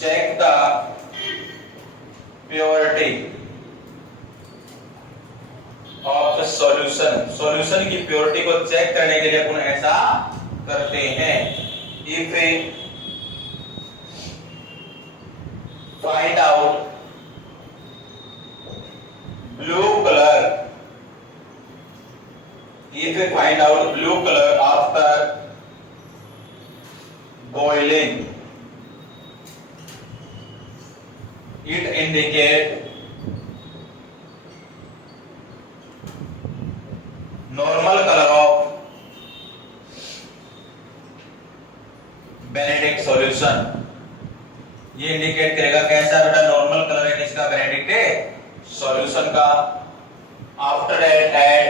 check the purity of the solution. Solution की प्योरिटी को चेक करने के लिए अपन ऐसा करते हैं। If find out blue colour, if find out blue colour after boiling, it indicate normal color of Benedict solution. ये इंडिकेट करेगा कैसा बेटा नॉर्मल कलर है इसका बेनेडिक्ट सॉल्यूशन का। After that add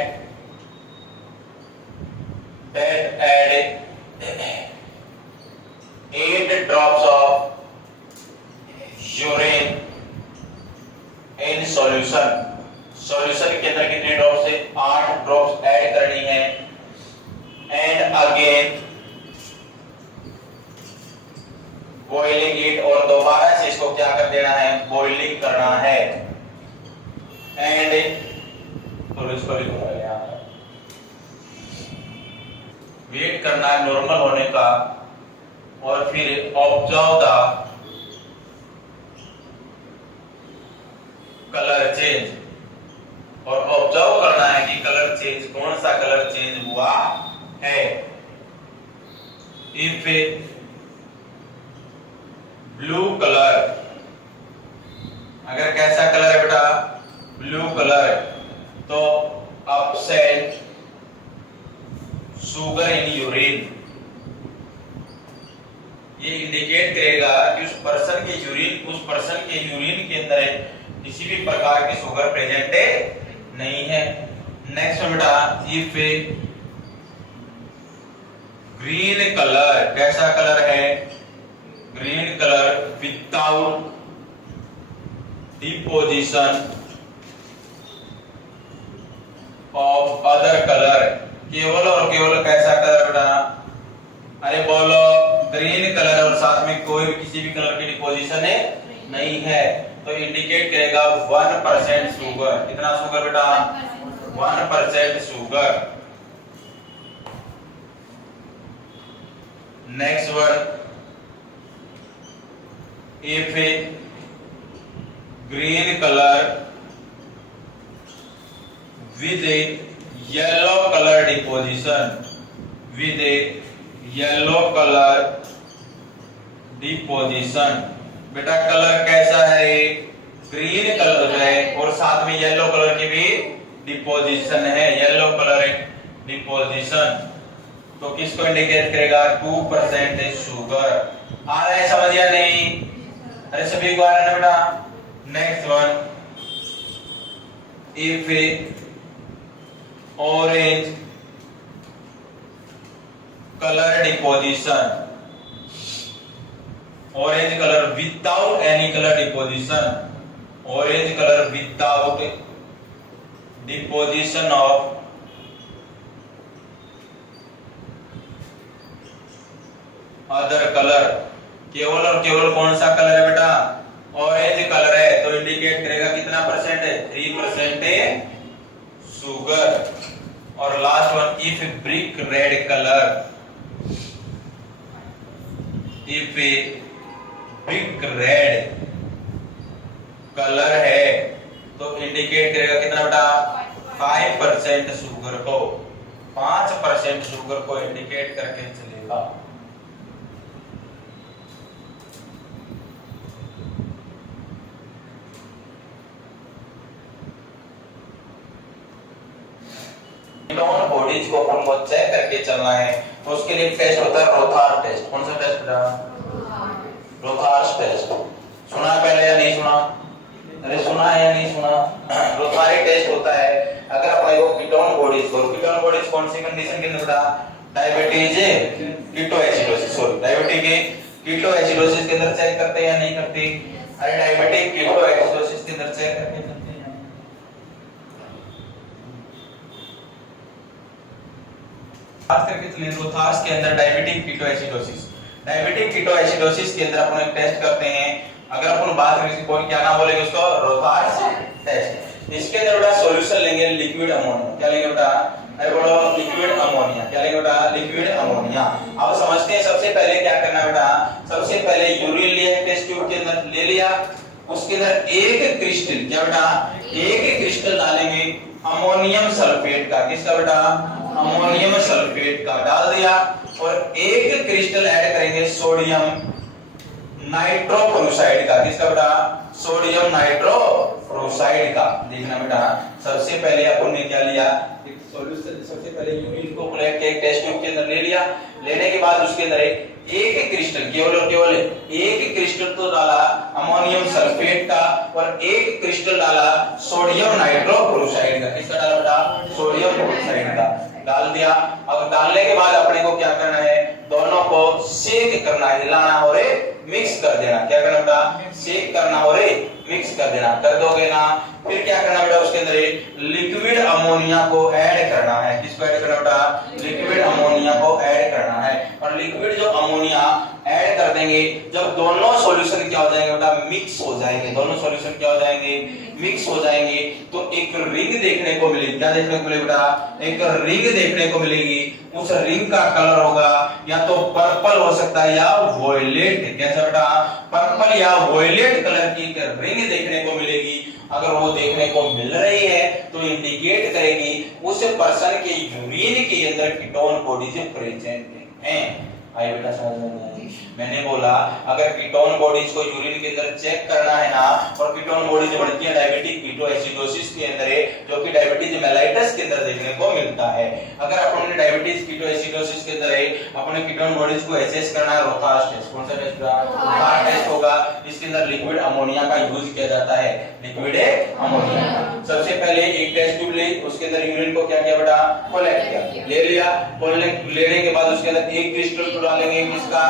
8 drops of urine in solution. Solution के अंदर कितने ड्रॉप्स है 8 ड्रॉप्स ऐड करनी है। एंड अगेन बॉइलिंग इट, और दोबारा से इसको क्या कर देना है बॉइलिंग करना है। एंड तो इसको लिखूंगा यहां वेट करना है नॉर्मल होने का, और फिर ऑब्जर्व द कलर चेंज, और ऑब्जर्व करना है कि कलर चेंज कौन सा कलर चेंज हुआ है। इफ ब्लू कलर, अगर कैसा कलर है बेटा ब्लू कलर, तो अपसेट शुगर इन यूरिन। ये इंडिकेट करेगा कि उस पर्सन के यूरिन के अंदर किसी भी प्रकार की शुगर प्रेजेंट नहीं है। नेक्स्ट में बेटा इफ ग्रीन कलर, कैसा कलर है green colour without deposition of other colour, केवल और केवल कैसा कलर बेटा, अरे बोलो ग्रीन कलर और साथ में कोई भी किसी भी कलर की डिपोजिशन नहीं है, तो इंडिकेट करेगा 1% शुगर। कितना शुगर बेटा 1% sugar. Next one if green colour with a yellow color deposition, with a yellow color deposition। बेटा कलर कैसा है ग्रीन कलर है और साथ में येलो कलर की भी डिपोजिशन है, येलो कलर डिपोजिशन, तो किसको इंडिकेट करेगा 2% शुगर। आ रहा है समझ या नहीं, अरे सभी को आ रहा है ना बेटा। Next one if orange colour deposition, orange colour without any colour deposition, orange colour without deposition of other colour, केवल और केवल कौन सा कलर है बेटा 5% sugar, और last one, if brick red color, if a brick red colour है तो इंडिकेट करेगा कितना बेटा, 5% शुगर को, 5% शुगर को इंडिकेट करके चलेगा। कीटोन बॉडीज को अपन को चेक करके चलना है, तो उसके लिए टेस्ट होता है रोथार टेस्ट। कौन सा टेस्ट बेटा, रोथार टेस्ट। सुना है पहले या नहीं सुना, अरे सुना है या नहीं सुना, रोथारी टेस्ट होता है। अगर अपने को कीटोन बॉडीज कौन सी कंडीशन के अंदर बेटा, diabetes ketoacidosis, sorry diabetic ketoacidosis के अंदर चेक करते हैं या नहीं करते, अरे डायबिटिक कीटोएसिडोसिस के अंदर चेक करके चलते हैं। बात करके चलिए रोथार्स के अंदर डायबिटिक कीटोएसिडोसिस के अंदर अपन एक टेस्ट करते हैं। अगर अपन बात करें कोई क्या नाम बोलेंगे उसको, रोथार्स टेस्ट। इसके अंदर बेटा सॉल्यूशन लेंगे लिक्विड अमोनिया। क्या लेंगे बेटा, अरे बोलो लिक्विड अमोनिया। क्या लेंगे बेटा, लिक्विड अमोनिया। अब समझते हैं सबसे पहले क्या करना है बेटा, सबसे पहले यूरिन लिया टेस्ट ट्यूब के अंदर ले लिया, उसके अंदर एक क्रिस्टल, क्या बेटा, एक क्रिस्टल डालेंगे अमोनियम सल्फेट का। किसका बेटा, अमोनियम सल्फेट का डाल दिया, और एक क्रिस्टल ऐड करेंगे सोडियम नाइट्रोक्लोराइड का। किसका बेटा, सोडियम नाइट्रोक्लोराइड का। देखना बेटा, सबसे पहले अपन ने क्या लिया, एक सॉल्यूशन, सबसे पहले यूरिन को कलेक्ट किया टेस्ट ट्यूब के अंदर ले लिया, लेने के बाद उसके अंदर एक क्रिस्टल, केवल एक क्रिस्टल तो डाला अमोनियम सल्फेट का, और एक क्रिस्टल डाला सोडियम नाइट्रोक्लोराइड का। किसका डाला बेटा, सोडियम क्लोराइड का डाल दिया। अब डालने के बाद अपने को क्या करना है, दोनों को शेक करना है, हिलाना और मिक्स कर देना। क्या करना बेटा, शेक करना और मिक्स कर देना। कर दोगे ना, फिर क्या करना बेटा, उसके अंदर लिक्विड अमोनिया को ऐड करना है। किसको ऐड करना बेटा, लिक्विड अमोनिया को ऐड करना है। और लिक्विड जो अमोनिया ऐड कर देंगे, जब दोनों सॉल्यूशन क्या हो जाएंगे बेटा, मिक्स हो जाएंगे, दोनों सॉल्यूशन क्या हो जाएंगे, मिक्स हो जाएंगे, तो एक रिंग देखने को मिलेगी। क्या देखने को मिलेगी बेटा, एक रिंग देखने को मिलेगी। उस रिंग का कलर होगा या तो पर्पल हो सकता है या वॉयलेट। कैसा बेटा, पर्पल या वॉयलेट कलर की एक रिंग देखने को मिलेगी। अगर वो देखने को मिल रही है तो इंडिकेट करेगी उस पर्सन के यूरिन के अंदर कीटोन बॉडीज प्रेजेंट हैं। आई बेटा समझ में नहीं आई? मैंने बोला अगर कीटोन बॉडीज को यूरिन के अंदर चेक करना है ना, और कीटोन बॉडीज बढ़ती है डायबिटिक कीटोएसिडोसिस के अंदर है, जो कि डायबिटीज मेलाइटस के अंदर देखने को मिलता है। अगर अपन ने डायबिटीज कीटोएसिडोसिस के अंदर है, अपने कीटोन बॉडीज को एसेस करना है, रोथार्स टेस्ट। कौन सा टेस्ट? रोथार्स टेस्ट होगा। इसके अंदर लिक्विड अमोनिया का यूज किया जाता है, लिक्विड अमोनिया का। सबसे पहले एक टेस्ट ट्यूब ले, उसके अंदर यूरिन को क्या किया बेटा, कलेक्ट किया, ले लिया। लेने के बाद उसके अंदर एक क्रिस्टल डालेंगे, किसका,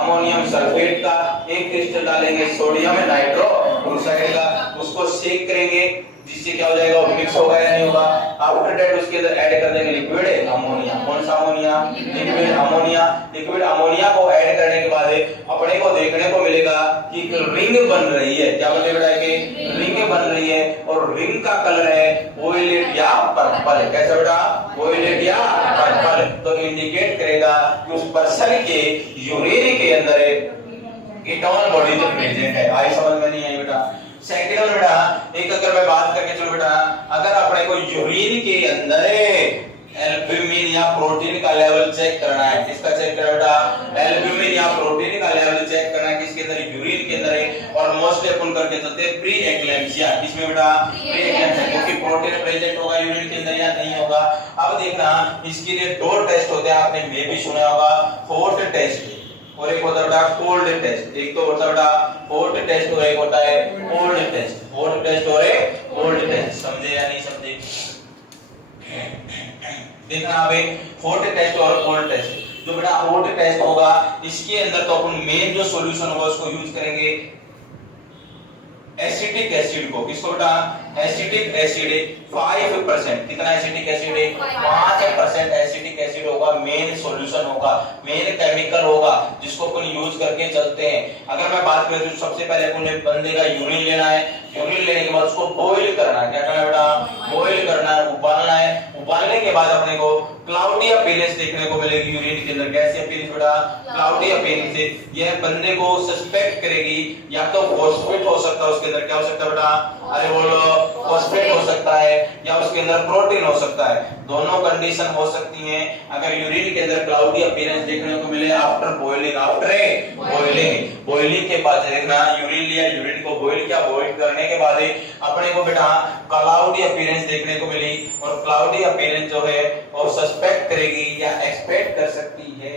अमोनियम सल्फेट का, एक क्रिस्टल डालेंगे सोडियम नाइट्रोक्लोराइड का, उसको शेक करेंगे, जिससे क्या हो जाएगा, वो मिक्स होगा या नहीं होगा। आफ्टर दैट उसके अंदर ऐड कर देंगे लिक्विड अमोनिया। कौन सा ammonia, liquid ammonia. Liquid ammonia को ऐड करने के बाद अपने को देखने को मिलेगा कि रिंग बन रही है। क्या बन रही है, रिंग बन रही है, और रिंग का कलर है वॉयलेट या पर्पल। कैसा बेटा, वॉयलेट या पर्पल। तो इंडिकेट करेगा कि उस पर्सन के यूरिन के अंदर कीटोन बॉडीज प्रेजेंट है। आई समझ में नहीं आई बेटा? सेकंड में बेटा एक अगर मैं बात करके चलो बेटा, अगर अपने को यूरिन के अंदर एल्ब्यूमिन या प्रोटीन का लेवल चेक करना है, किसका चेक करना बेटा, एल्ब्यूमिन या प्रोटीन का लेवल चेक करना है, किसके अंदर, यूरिन के अंदर है। और मोस्टली अपन करके चलते हैं प्री एक्लेम्सिया। किसमें बेटा, प्री एक्लेम्सिया, क्योंकि प्रोटीन प्रेजेंट होगा यूरिन के अंदर या नहीं होगा। अब देखना इसके लिए दो टेस्ट होते हैं, आपने मे भी सुना होगा, हॉट टेस्ट और एक होता है बेटा कोल्ड टेस्ट। एक तो होता है बेटा हॉट टेस्ट और एक होता है कोल्ड टेस्ट। हॉट टेस्ट और एक कोल्ड टेस्ट, समझे या नहीं समझे? देखना अबे हॉट टेस्ट और कोल्ड टेस्ट। जो बेटा हॉट टेस्ट होगा, इसके अंदर तो अपन मेन जो सॉल्यूशन होगा उसको यूज करेंगे एसिटिक एसिड को, किसको बेटा, एसिटिक एसिड 5%, कितना एसिटिक एसिड है, 5% एसिटिक एसिड होगा, मेन सॉल्यूशन होगा, मेन केमिकल होगा जिसको अपन यूज करके चलते हैं। अगर मैं बात करूं तो सबसे पहले अपन बंदे का यूरिन लेना है, यूरिन लेने के बाद उसको बॉईल करना है, क्या करना है बेटा, बॉईल करना है, उबालना है, उबालने के बाद अपने को क्लाउडी अपीयरेंस देखने को मिलेगी यूरिन के अंदर। कैसी अपीयरेंस बेटा, क्लाउडी अपीयरेंस से यह बंदे को सस्पेक्ट करेगी या तो फॉस्फेट हो सकता है, उसके अंदर क्या हो सकता है बेटा, अरे बोलो, फॉस्फेट हो सकता है, या उसके अंदर प्रोटीन हो सकता है, दोनों कंडीशन हो सकती हैं। अगर यूरिन के अंदर क्लाउडी अपीयरेंस देखने को मिले after boiling, after boiling, boiling के बाद देखना, यूरिन लिया, यूरिन को बॉइल किया, बॉइल करने के बाद अपने को बेटा क्लाउडी अपीयरेंस देखने को मिली, और क्लाउडी अपीयरेंस जो है वो सस्पेक्ट करेगी या एक्सपेक्ट कर सकती है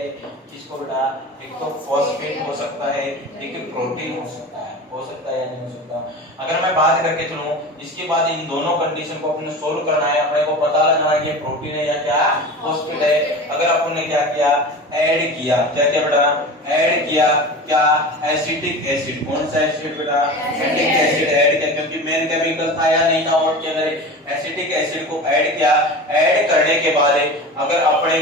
किसको बेटा, एक तो फॉस्फेट हो सकता है, एक प्रोटीन हो सकता है, हो सकता है या नहीं हो सकता। अगर मैं बात करके चलूं, इसके बाद इन दोनों कंडीशन को अपने सोल्व करना है, अपने को पता लगाना है ये प्रोटीन है या क्या फॉस्फेट है। अगर अपन ने क्या किया, ऐड किया, क्या किया बेटा, ऐड किया क्या, एसिटिक एसिड, कौन सा एसिड बेटा, एसिटिक एसिड ऐड किया, क्योंकि मेन केमिकल था या नहीं था और के अंदर एसिटिक एसिड को ऐड किया। ऐड करने के बाद अगर अपने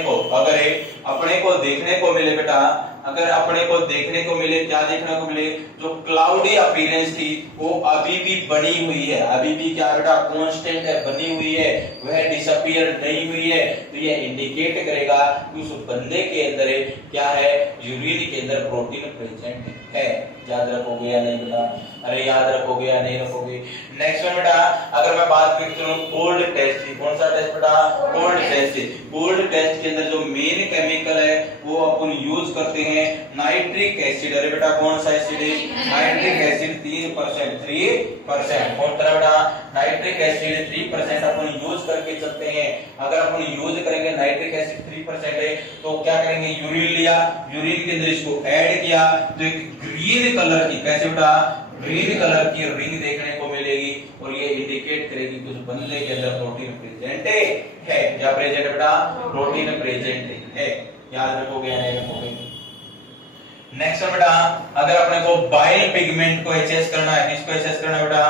को देखने को मिले बेटा, अगर अपने को देखने को मिले, क्या देखने को मिले, जो क्लाउडी अपीयरेंस थी वो अभी भी बनी हुई है, अभी भी क्या बेटा, कांस्टेंट है, बनी हुई है, वह डिसअपीयर नहीं हुई है। तो यह इंडिकेट करेगा कि उस बंदे के अंदर क्या है, यूरिन के अंदर प्रोटीन प्रेजेंट है। याद रखोगे या नहीं बेटा, अरे याद रखोगे या नहीं रखोगे। नेक्स्ट में बेटा अगर मैं बात करूं कोल्ड टेस्ट की, कौन सा टेस्ट बेटा, कोल्ड टेस्ट। कोल्ड टेस्ट के अंदर जो मेन केमिकल है वो अपन यूज करते हैं नाइट्रिक एसिड। अरे बेटा कौन सा एसिड है, नाइट्रिक एसिड 3%, कौन सा बेटा, नाइट्रिक एसिड 3% अपन यूज करके चलते हैं। अगर अपन यूज करेंगे नाइट्रिक एसिड 3% है तो क्या करेंगे, यूरिन लिया, यूरिन के अंदर इसको ऐड किया तो एक ग्रीन कलर की, कैसे बेटा, ग्रीन कलर की रिंग देखने को मिलेगी, और ये इंडिकेट करेगी कि उस बंदे के अंदर प्रोटीन प्रेजेंट है या प्रेजेंट बेटा, प्रोटीन प्रेजेंट है। याद रखोगे या नहीं रखोगे। नेक्स्ट बेटा अगर अपने को बाइल पिगमेंट को एसेस करना है, किसको एसेस करना है बेटा,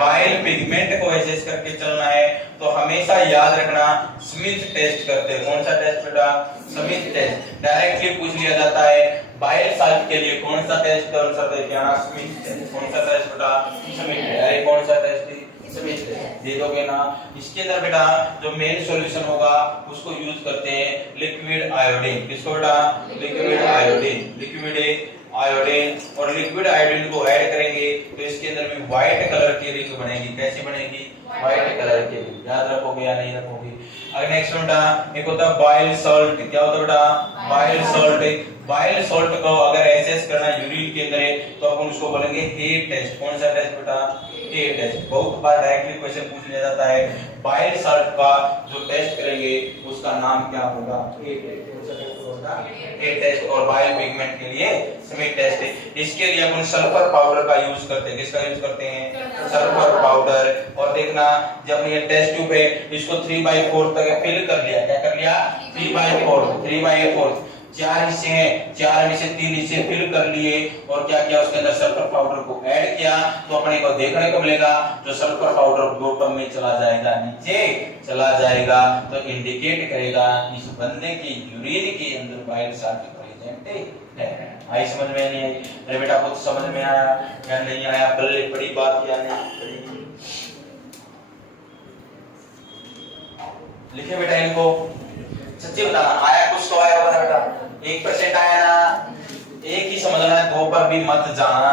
बाइल पिगमेंट को एसेस करके चलना है, तो हमेशा याद रखना स्मिथ टेस्ट करते हैं। कौन सा टेस्ट बेटा, स्मिथ टेस्ट। डायरेक्टली पूछ लिया जाता है बाइल साल्ट के लिए कौन सा टेस्ट क्या, स्मिथ टेस्ट। कौन सा टेस्ट बेटा, स्मिथ टेस्ट। अरे कौन सा टेस्ट, स्मिथ टेस्ट दे दोगे ना। इसके अंदर बेटा जो मेन सॉल्यूशन होगा उसको यूज करते हैं लिक्विड आयोडीन। किसको बेटा, लिक्विड आयोडीन, लिक्विड आयोडीन, और लिक्विड आयोडीन को ऐड करेंगे तो इसके अंदर भी व्हाइट कलर की रिंग बनेगी। कैसी बनेगी, व्हाइट कलर की रिंग। याद रखोगे या नहीं रखोगे। अगर नेक्स्ट बेटा एक होता है बाइल सॉल्ट। क्या होता है बेटा, बाइल सॉल्ट। बाइल सॉल्ट को अगर एसेस करना यूरिन के अंदर तो अपन उसको बोलेंगे हे टेस्ट। कौन सा टेस्ट बेटा, हे टेस्ट। बहुत बार डायरेक्टली क्वेश्चन पूछ लिया जाता है बाइल सॉल्ट का जो टेस्ट करेंगे उसका नाम क्या होगा, हे टेस्ट। हे टेस्ट। और बाइल पिगमेंट के लिए स्मिथ टेस्ट। इसके लिए अपन सल्फर पाउडर का यूज करते हैं। किसका यूज करते हैं, सल्फर पाउडर। और देखना जब ये टेस्ट ट्यूब है इसको 3/4 तक फिल कर लिया, क्या कर लिया, 3/4 चार हिस्से हैं, 4 में से 3 हिस्से फिल कर लिए, और क्या किया, उसके अंदर सल्फर पाउडर को ऐड किया, तो अपने को देखने को मिलेगा जो सल्फर पाउडर बॉटम में चला जाएगा, नीचे चला जाएगा, तो इंडिकेट करेगा इस बंदे की यूरिन के अंदर बाइल सॉल्ट प्रेजेंट है। आई समझ में नहीं आई। अरे बेटा कुछ समझ में आया या नहीं आया, बल्ले बड़ी बात या नहीं। लिखे बेटा इनको, सच्ची बताना आया कुछ तो आया होगा ना बेटा, 1% आया ना, एक ही समझना है, 2 पर भी मत जाना।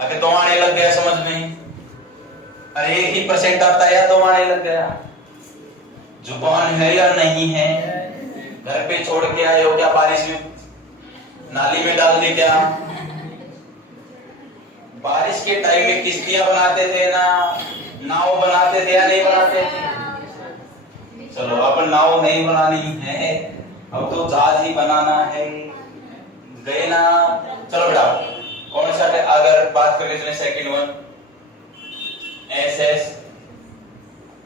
अगर 2 आने लग गया समझ में, अरे 1 ही % आता है या 2 आने लग गया, जुबान है या नहीं है, घर पे छोड़ के आए हो क्या, बारिश में नाली में डाल दी क्या। बारिश के टाइम में किश्तियां बनाते थे ना, नाव बनाते थे या नहीं बनाते थे। चलो अब नाव नहीं बनानी है, अब तो जहाज ही बनाना है, गए ना। चलो बेटा कौन सा, अगर बात करें तो second one SS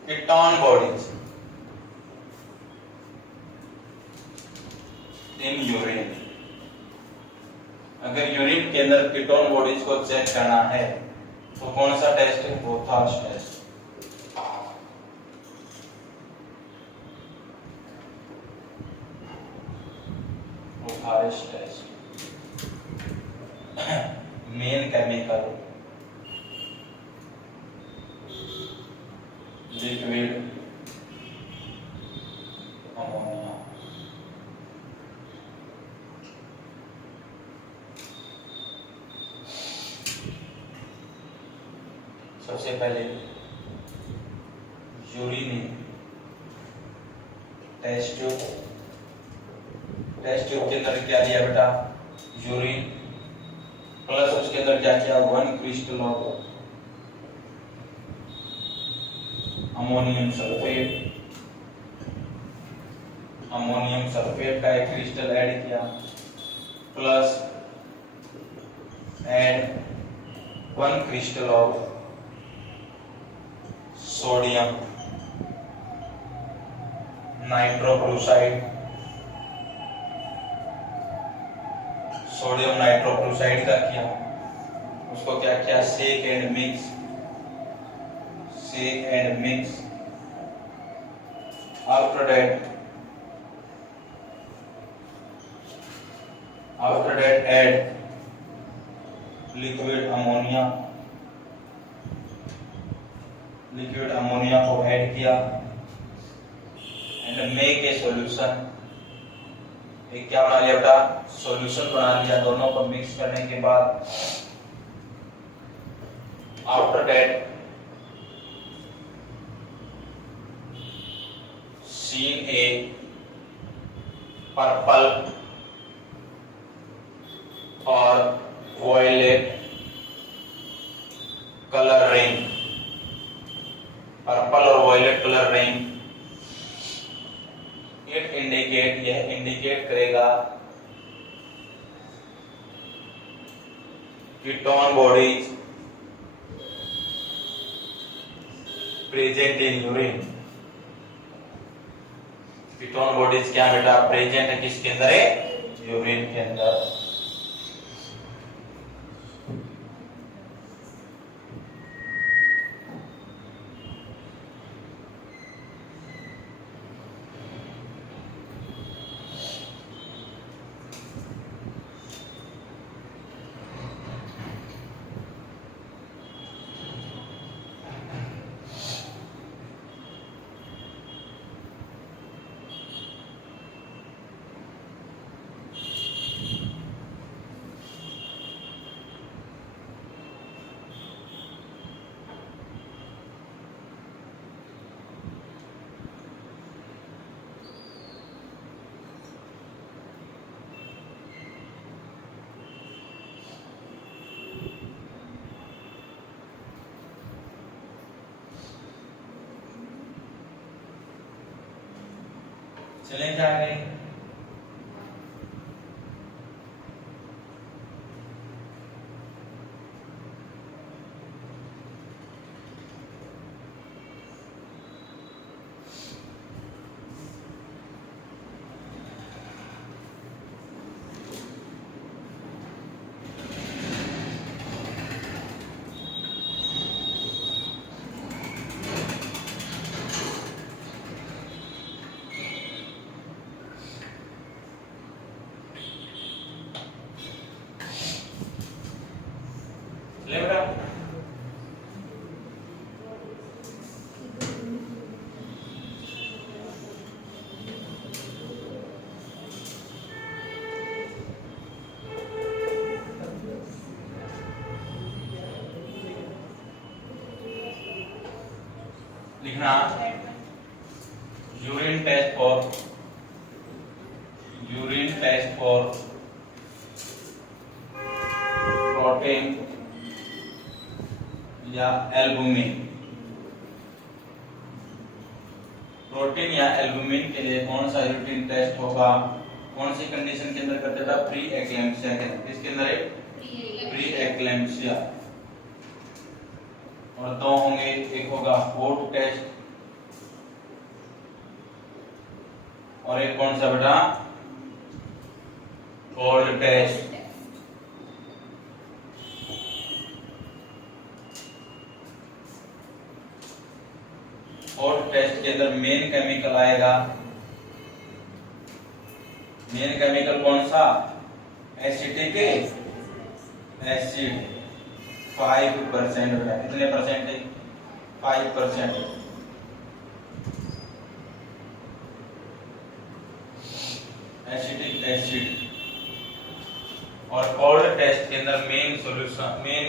ketone bodies in urine. अगर यूरिन के अंदर कीटोन बॉडीज को चेक करना है तो कौन सा टेस्ट है? Rothera's test. Rothera's test main chemical liquid ammonia. सबसे पहले यूरिन टेस्ट ट्यूब के अंदर क्या दिया बेटा? यूरिन प्लस उसके अंदर क्या किया? 1 क्रिस्टल ऑफ अमोनियम सल्फेट का एक क्रिस्टल ऐड किया, plus add 1 crystal of sodium nitrochloride. Sodium nitrochloride का किया, उसको क्या किया? Shake and mix. After that add liquid ammonia को ऐड किया and make a solution। एक क्या बना लिया बेटा? सॉल्यूशन बना लिया। दोनों को मिक्स करने के बाद after that seen a purple or violet color ring। Purple और वॉयलेट कलर रिंग यह इंडिकेट करेगा ketone bodies present in urine. Ketone bodies क्या बेटा? प्रेजेंट है किसके अंदर है? यूरिन के अंदर। चलेंगे आगे। ले बेटा लिखना यूरिन टेस्ट फॉर प्रोटीन या एल्बुमिन। प्रोटीन या एल्बुमिन के लिए कौन सा यूरिन टेस्ट होगा? कौन सी कंडीशन के अंदर करते था? प्री एक्लेम्पसिया के अंदर। किसके अंदर है? Pre eclampsia. और दो होंगे, एक होगा हॉट टेस्ट और एक कौन सा बेटा? Cold test. फोर्थ टेस्ट के अंदर मेन केमिकल आएगा, मेन केमिकल कौन सा, एसिटिक एसिड 5% बेटा, कितने परसेंट है, 5%। Acetic acid. और कोल्ड टेस्ट के अंदर मेन सॉल्यूशन, मेन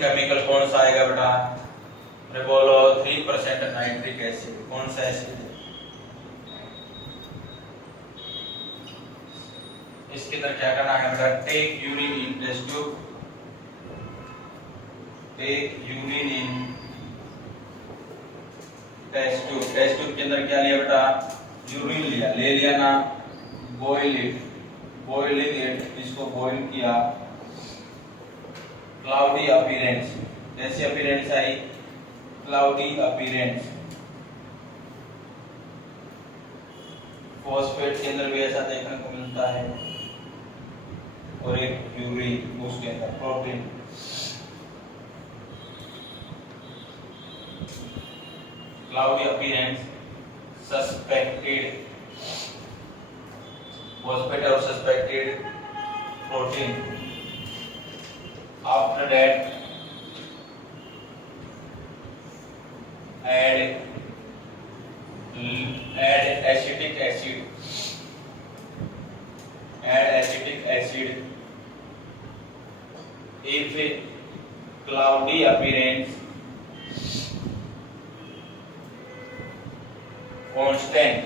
केमिकल कौन सा आएगा बेटा, अरे बोलो 3% नाइट्रिक एसिड। कौन सा एसिड है, इसके अंदर क्या करना है बेटा, टेक यूरिन इन टेस्ट ट्यूब, टेक यूरिन इन टेस्ट ट्यूब। टेस्ट ट्यूब के अंदर क्या लिया बेटा, यूरिन लिया, ले लिया ना, बॉइल इट, बॉइलिंग इट, इसको बॉइल किया। क्लाउडी अपीयरेंस, कैसी अपीयरेंस आई, क्लाउडी अपीयरेंस। फॉस्फेट के अंदर भी ऐसा देखने को मिलता है, और एक यूरिन, उसके अंदर protein. Cloudy appearance, suspected phosphate और suspected protein. After that add acetic acid, add acetic acid if cloudy appearance, constant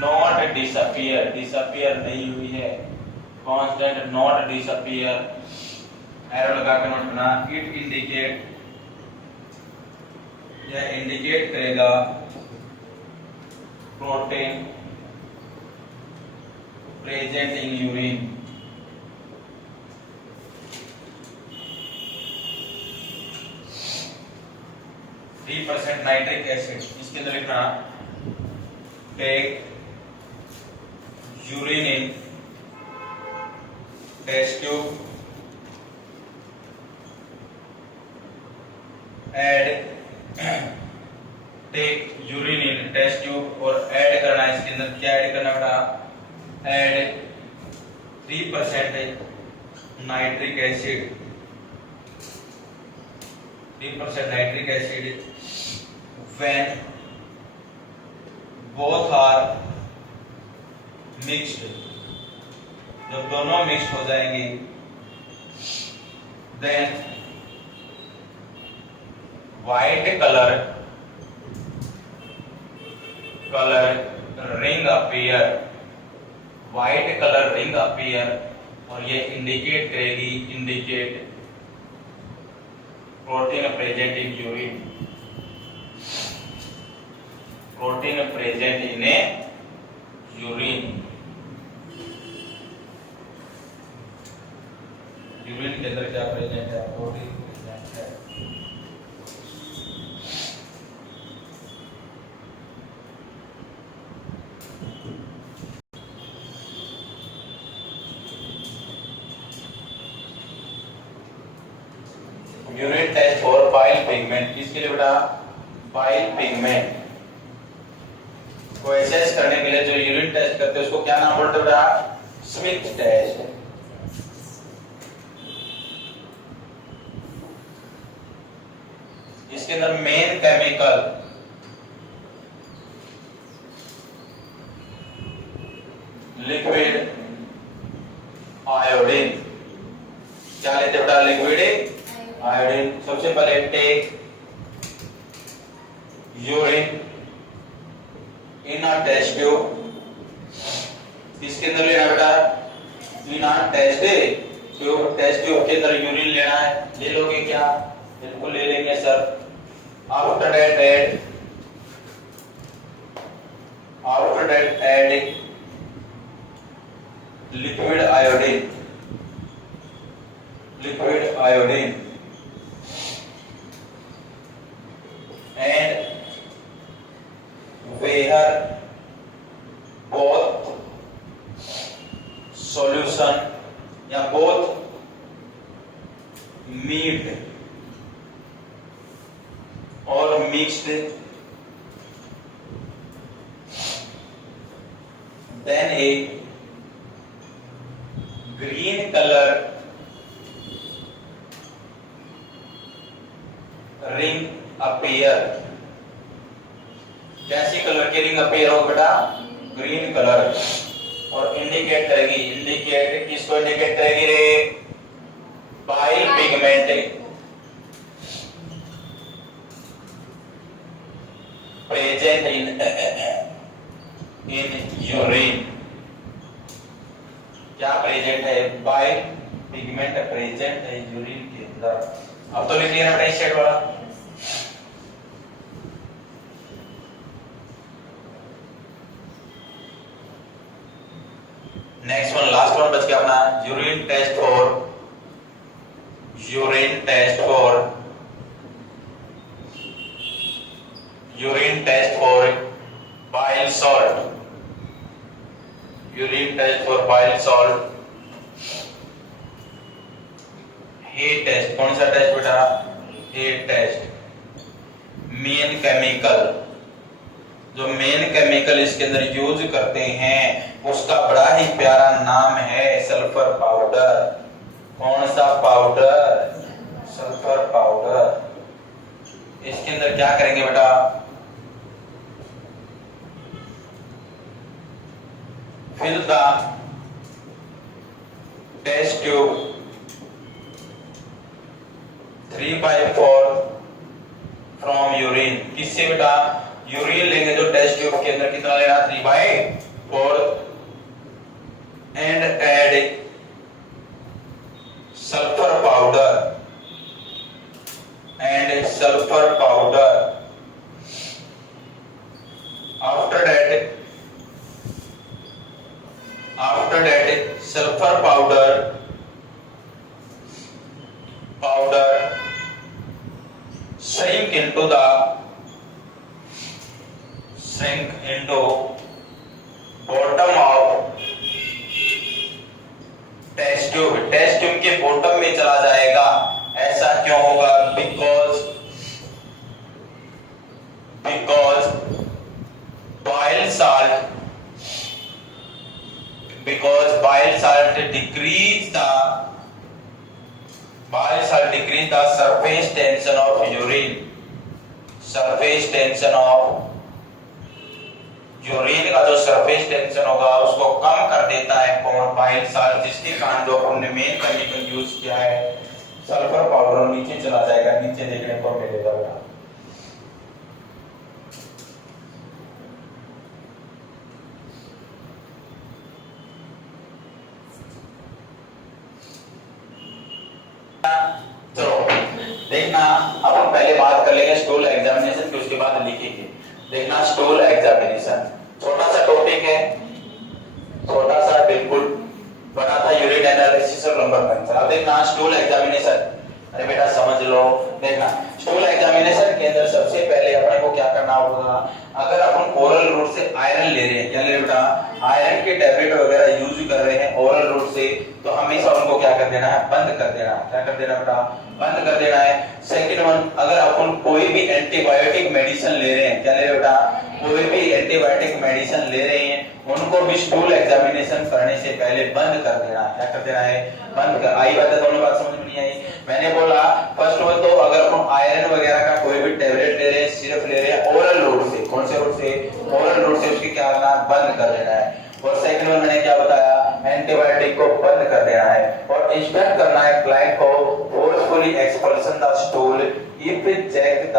not disappear, disappear नहीं हुई है, constant not disappear, एरो लगा के नोट बना। इट इंडिकेट, यह इंडिकेट करेगा protein present in urine. % Nitric acid, इसके अंदर लिखना टेक यूरिन इन टेस्ट ट्यूब, टेक यूरिन इन टेस्ट ट्यूब, और ऐड करना है इसके अंदर, क्या ऐड करना बेटा, add 3% nitric acid, 3% nitric acid when both are mixed, जब दोनों मिक्स हो जाएंगे, then white color ring appear, white color ring appear, और ये इंडिकेट करेगी, indicate protein present in urine, protein present in urine. Urine के अंदर क्या प्रेजेंट है, प्रोटीन प्रेजेंट है। Urine test for bile pigment, किसके लिए बेटा, बाइल पिगमेंट को एसेस करने के लिए जो यूरिन टेस्ट करते हैं उसको क्या नाम बोलते हैं बेटा, स्मिथ टेस्ट। इसके अंदर मेन केमिकल लिक्विड आयोडीन, क्या लेते हैं बेटा, लिक्विड आयोडीन। सबसे पहले take urine in a test tube, इसके अंदर लेना बेटा, in a test tube, test tube के अंदर यूरिन लेना है, ले लोगे क्या, बिल्कुल ले लेंगे sir. After that add liquid iodine, liquid iodine and where both solution या both then a green color ring appear. कैसी कलर की रिंग अपीयर हो बेटा? Green colour. और इंडिकेट करेगी, इंडिकेट किसको इंडिकेट करेगी रे? Bile pigment present in urine. क्या प्रेजेंट है? बाइल पिगमेंट प्रेजेंट है यूरिन के अंदर। अब तो लिख लिया ना बेटा शेड वाला। नेक्स्ट वन, लास्ट वन बच गया अपना urine test for bile salt. Urine test for bile salt. Hay's test, कौन सा टेस्ट बेटा? Hay's test. मेन केमिकल, जो मेन केमिकल इसके अंदर यूज करते हैं उसका बड़ा ही प्यारा नाम है सल्फर पाउडर। कौन सा पाउडर? Sulphur powder. इसके अंदर क्या करेंगे बेटा? Fill the test tube 3/4 from urine. किससे बेटा? यूरिन लेंगे जो टेस्ट ट्यूब के अंदर, कितना लेना? 3/4 and add sulphur powder after that sulfur powder shrink into bottom of test tube के बॉटम में चला जाएगा। ऐसा क्यों होगा? Because bile salt decrease the surface tension of urine. Surface tension of urine का जो सरफेस टेंशन होगा उसको कम कर देता है कौन? Bile salt. जिसके कारण जो हमने मेन केमिकल यूज किया है सल्फर पाउडर नीचे चला जाएगा, नीचे देखने को मिलेगा बेटा। चलो देखना, अपन पहले बात कर लेंगे स्टूल एग्जामिनेशन की, उसके बाद लिखेंगे। देखना स्टूल एग्जामिनेशन छोटा सा टॉपिक है, छोटा सा बिल्कुल बना था यूरिन एनालिसिस और नंबर पंक्चर। अब देखना स्टूल एग्जामिनेशन, अरे बेटा समझ लो। देखना स्टूल एग्जामिनेशन के अंदर सबसे पहले अपने को क्या करना होगा? अगर अपन ओरल रूट से आयरन ले रहे हैं, क्या ले रहे हैं बेटा? आयरन के टैबलेट वगैरह यूज कर रहे हैं ओरल रूट से, तो हमेशा उनको क्या कर देना है? बंद कर देना है। क्या कर देना बेटा? बंद कर देना है। सेकंड वन, अगर अपन कोई भी एंटीबायोटिक मेडिसिन ले रहे हैं, क्या ले रहे हैं बेटा? कोई भी एंटीबायोटिक मेडिसिन ले रहे हैं उनको भी स्टूल एग्जामिनेशन करने से पहले बंद कर देना है। क्या कर देना है? बंद कर। आई बात है, दोनों बात समझ में नहीं आई? मैंने बोला फर्स्ट वन तो अगर हम आयरन वगैरह का कोई भी टैबलेट ले रहे हैं, सिरप ले रहे हैं ओरल रूट से, कौन से रूट से? ओरल रूट से, उसकी क्या करना? बंद कर देना है। और सेकंड वन मैंने क्या बताया? एंटीबायोटिक को बंद कर देना है और इंस्ट्रक्ट करना है क्लाइंट को forcefully expulsion the stool if check the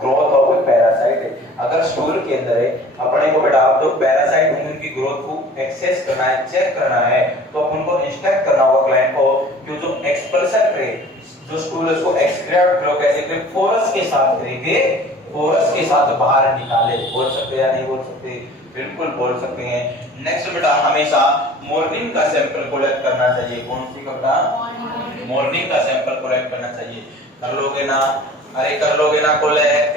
growth of a parasite. अगर स्टूल के अंदर है अपने को बेटा तो पैरासाइट होंगे, उनकी ग्रोथ को एक्सेस करना है, चेक करना है, तो अपन को इंस्ट्रक्ट करना होगा क्लाइंट को कि जो एक्सपल्शन करे जो स्टूल है उसको एक्सक्रीट लो कैसे करें? फोरस के साथ करेंगे, फोरस के साथ बाहर निकाले। बोल सकते हैं या नहीं बोल सकते? बिल्कुल बोल सकते हैं। नेक्स्ट बेटा हमेशा मॉर्निंग का सैंपल कलेक्ट करना चाहिए। कौन सी का बेटा? मॉर्निंग का सैंपल कलेक्ट करना चाहिए। कर लोगे ना? अरे कर लोगे ना कलेक्ट?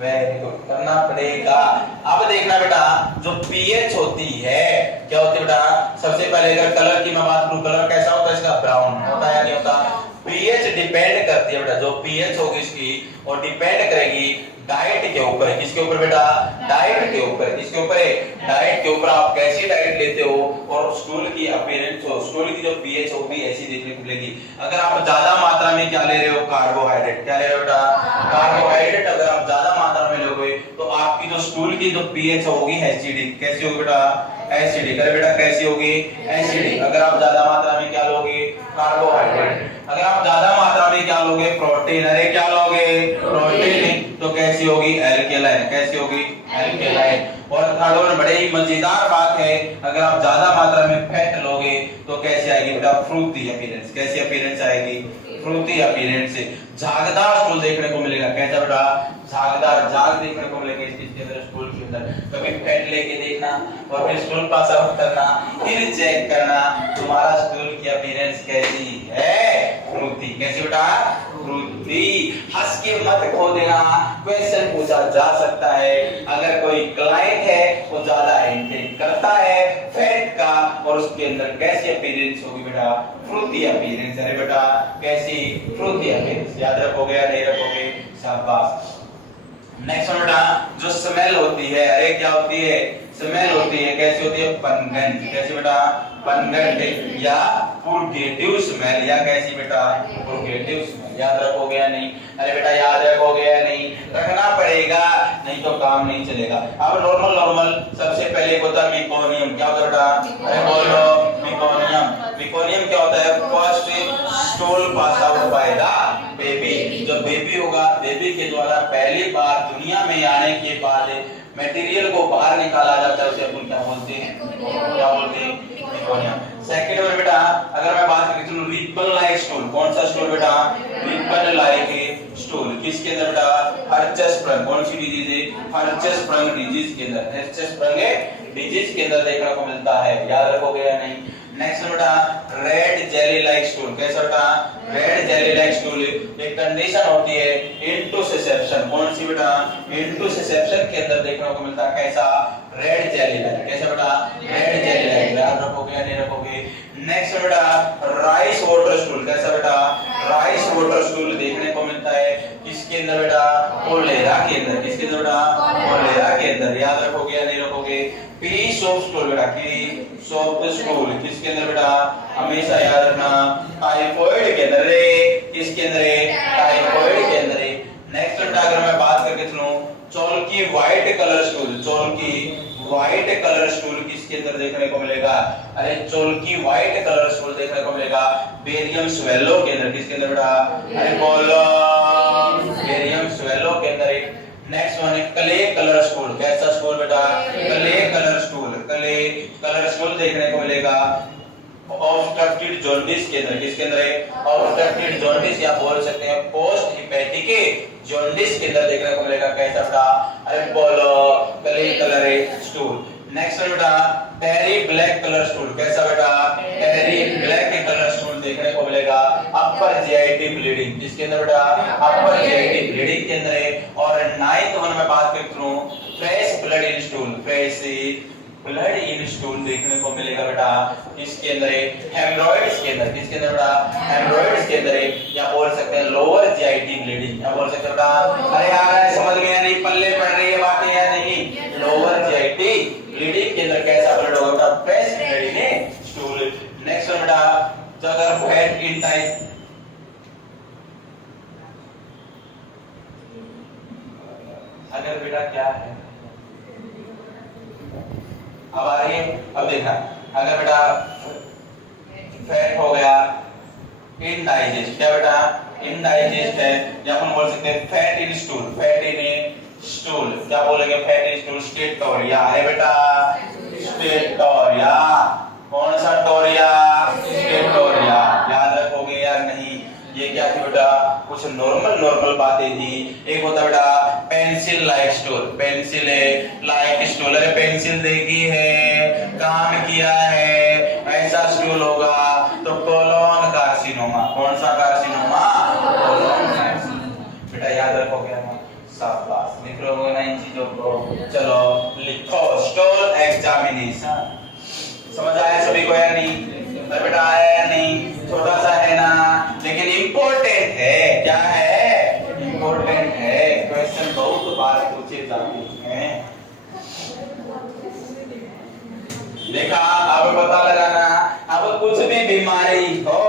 वेरी गुड, करना पड़ेगा। अब देखना बेटा जो पीएच होती है, क्या होती है बेटा? सबसे पहले अगर कलर की मैं बात करूं, कलर कैसा होता है इसका? ब्राउन होता है या नहीं होता? पीएच डिपेंड करती है बेटा, जो पीएच होगी इसकी और डिपेंड करेगी डाइट के ऊपर है। किसके ऊपर बेटा? डाइट के ऊपर। किसके ऊपर है? डाइट के ऊपर। आप कैसी डाइट लेते हो और स्टूल की अपीयरेंस हो, स्टूल की जो पीएच हो भी ऐसी देखने को मिलेगी। अगर आप ज्यादा मात्रा में क्या ले रहे हो? कार्बोहाइड्रेट। क्या ले रहे हो बेटा? कार्बोहाइड्रेट अगर आप ज्यादा मात्रा में लोगे तो आपकी जो स्टूल की जो पीएच होगी एसिडिक। कैसी होगी बेटा? एसिडिक। अरे बेटा कैसी होगी? एसिडिक। अगर आप ज्यादा मात्रा में क्या लोगे? कार्बोहाइड्रेट। अगर आप ज्यादा मात्रा में क्या लोगे? प्रोटीन। अरे क्या लोगे? प्रोटीन। तो कैसी होगी? एल्केलाइन। कैसी होगी? एल्केलाइन। और थर्ड और बड़े ही मजेदार बात है, अगर आप ज्यादा मात्रा में फैट लोगे तो कैसी आएगी बेटा? Frothy appearance. कैसी अपीयरेंस आएगी? फ्रूटी अपीयरेंस से झागदार स्टूल देखने को मिलेगा। कैसा बेटा? झागदार। झाग देखने को मिलेगा इसके अंदर, स्टूल के अंदर। कभी फैट लेके देखना और फिर स्टूल पास आउट करना, फिर चेक करना तुम्हारा स्टूल की अपीयरेंस कैसी है? फ्रूटी। कैसी बेटा? फ्रूटी। हंस के मत खो देना, क्वेश्चन पूछा जा सकता है। अगर कोई क्लाइंट है वो ज्यादा इंटेक करता है फैट का और उसके अंदर कैसी अपीयरेंस होगी बेटा? Frothy appearance. अरे बेटा कैसी? Frothy appearance. याद रखोगे या नहीं रखोगे? शाबाश। नेक्स्ट बेटा जो स्मेल होती है, अरे क्या होती है? स्मेल होती है। कैसी होती है? पंगंट। कैसी बेटा? पंगंट या पुर्गेटिव स्मेल। या कैसी बेटा? पुर्गेटिव स्मेल। याद रखोगे या नहीं? अरे बेटा याद रखोगे या नहीं? रखना पड़ेगा, नहीं तो काम नहीं चलेगा। अब नॉर्मल सबसे पहले होता है मेकोनियम। क्या होता है बेटा? अरे बोलो मेकोनियम। मेकोनियम क्या होता है? First stool pass out by the baby. जब बेबी होगा, बेबी के द्वारा पहली बार दुनिया में आने के बाद मटेरियल को बाहर निकाला जाता है, उसे अपन क्या बोलते हैं? क्या बोलते हैं? मेकोनियम। सेकंड में बेटा अगर मैं बात करूं तो रिपल लाइक स्टूल। कौन सा स्टूल बेटा? Ripple like stool. किसके अंदर बेटा? हर्चस्प्रंग। कौन सी डिजीज है? हर्चस्प्रंग डिजीज के अंदर। हर्चस्प्रंग डिजीज के अंदर देखने को मिलता है। याद रखोगे या नहीं? नेक्स्ट बेटा रेड जेली लाइक स्टूल। कैसा बेटा? Red jelly like stool. एक कंडीशन होती है इंटुसिसेप्शन। कौन सी बेटा? इंटुसिसेप्शन के अंदर देखने को मिलता है। कैसा? Red jelly like. कैसा बेटा? Red jelly like. याद रखोगे या नहीं रखोगे? नेक्स्ट बेटा राइस वाटर स्टूल। कैसा बेटा? राइस वाटर स्टूल देखने को मिलता है किसके अंदर बेटा? कोलेरा के अंदर। किसके अंदर बेटा? कोलेरा के अंदर। याद रखोगे या नहीं रखोगे? पी सोप स्टूल बेटा, की सोप स्टूल किसके अंदर बेटा? हमेशा याद रखना टाइफॉइड के अंदर। किसके अंदर है? टाइफॉइड के अंदर। नेक्स्ट बेटा अगर मैं बात करके सुनो chalky white colour stool. Chalky white colour stool किसके अंदर देखने को मिलेगा? अरे चौल्की व्हाइट कलर स्टूल देखने को मिलेगा बेरियम स्वेलो के अंदर। किसके अंदर बेटा? अरे बोलो बेरियम स्वेलो के अंदर। नेक्स्ट वन है क्ले कलर स्टूल। कैसा स्टूल बेटा? Clay colour stool. Clay colour stool देखने को मिलेगा ऑब्स्ट्रक्टेड जॉन्डिस के अंदर। किसके अंदर है? ऑब्स्ट्रक्टेड जॉन्डिस या बोल सकते हैं पोस्ट हेपेटिक जॉन्डिस के अंदर देखने को मिलेगा। कैसा बेटा? अरे बोलो क्ले कलर स्टूल। नेक्स्ट बेटा टेरी ब्लैक कलर स्टूल। कैसा बेटा? टेरी ब्लैक कलर स्टूल देखने को मिलेगा अपर जीआईटी ब्लीडिंग। किसके अंदर बेटा? अपर जीआईटी ब्लीडिंग के अंदर है। और नाइन्थ वन में बात करता हूं fresh blood in stool. Fresh blood in stool देखने को मिलेगा बेटा किसके अंदर है? हेमरॉइड्स के अंदर। किसके अंदर बेटा? हेमरॉइड्स के अंदर है। या बोल सकते हैं लोअर जीआईटी ब्लीडिंग। क्या बोल सकते हैं बेटा? अरे यार समझ में या नहीं? पल्ले पड़ रही है बातें या नहीं? लोअर जीआईटी ब्लीडिंग के अंदर कैसा ब्लड होगा बेटा? Fresh blood in stool. Next one बेटा अगर फैट इन टाइप अगर बेटा क्या है अब आ रही है। अब देखना अगर बेटा फैट हो गया इनडाइजेस्ट। क्या बेटा? इनडाइजेस्ट है या अपन बोल सकते हैं fat in stool. Fat in stool क्या बोलेंगे? फैट इन स्टूल स्टेटोरिया है बेटा। स्टेटोरिया। कौन सा टोरिया? स्टेटोरिया। याद रखोगे या नहीं? ये क्या थी बेटा? कुछ नॉर्मल बातें थी। एक होता बेटा pencil like stool. Pencil like stool. अरे पेंसिल देखी है, काम किया है, ऐसा स्टूल होगा तो कोलोन कार्सिनोमा। कौन सा कार्सिनोमा? Colon carcinoma. बेटा याद रखोगे ना? शाबाश। लिख लोगे ना इन चीजों को? चलो लिखो स्टूल एग्जामिनेशन। समझ आया सभी को या नहीं? बेटा आया या नहीं? छोटा सा है ना लेकिन इंपॉर्टेंट है। क्या है? इंपॉर्टेंट है। क्वेश्चन बहुत बार देखा, अब पता लगाना। अब कुछ भी बीमारी हो,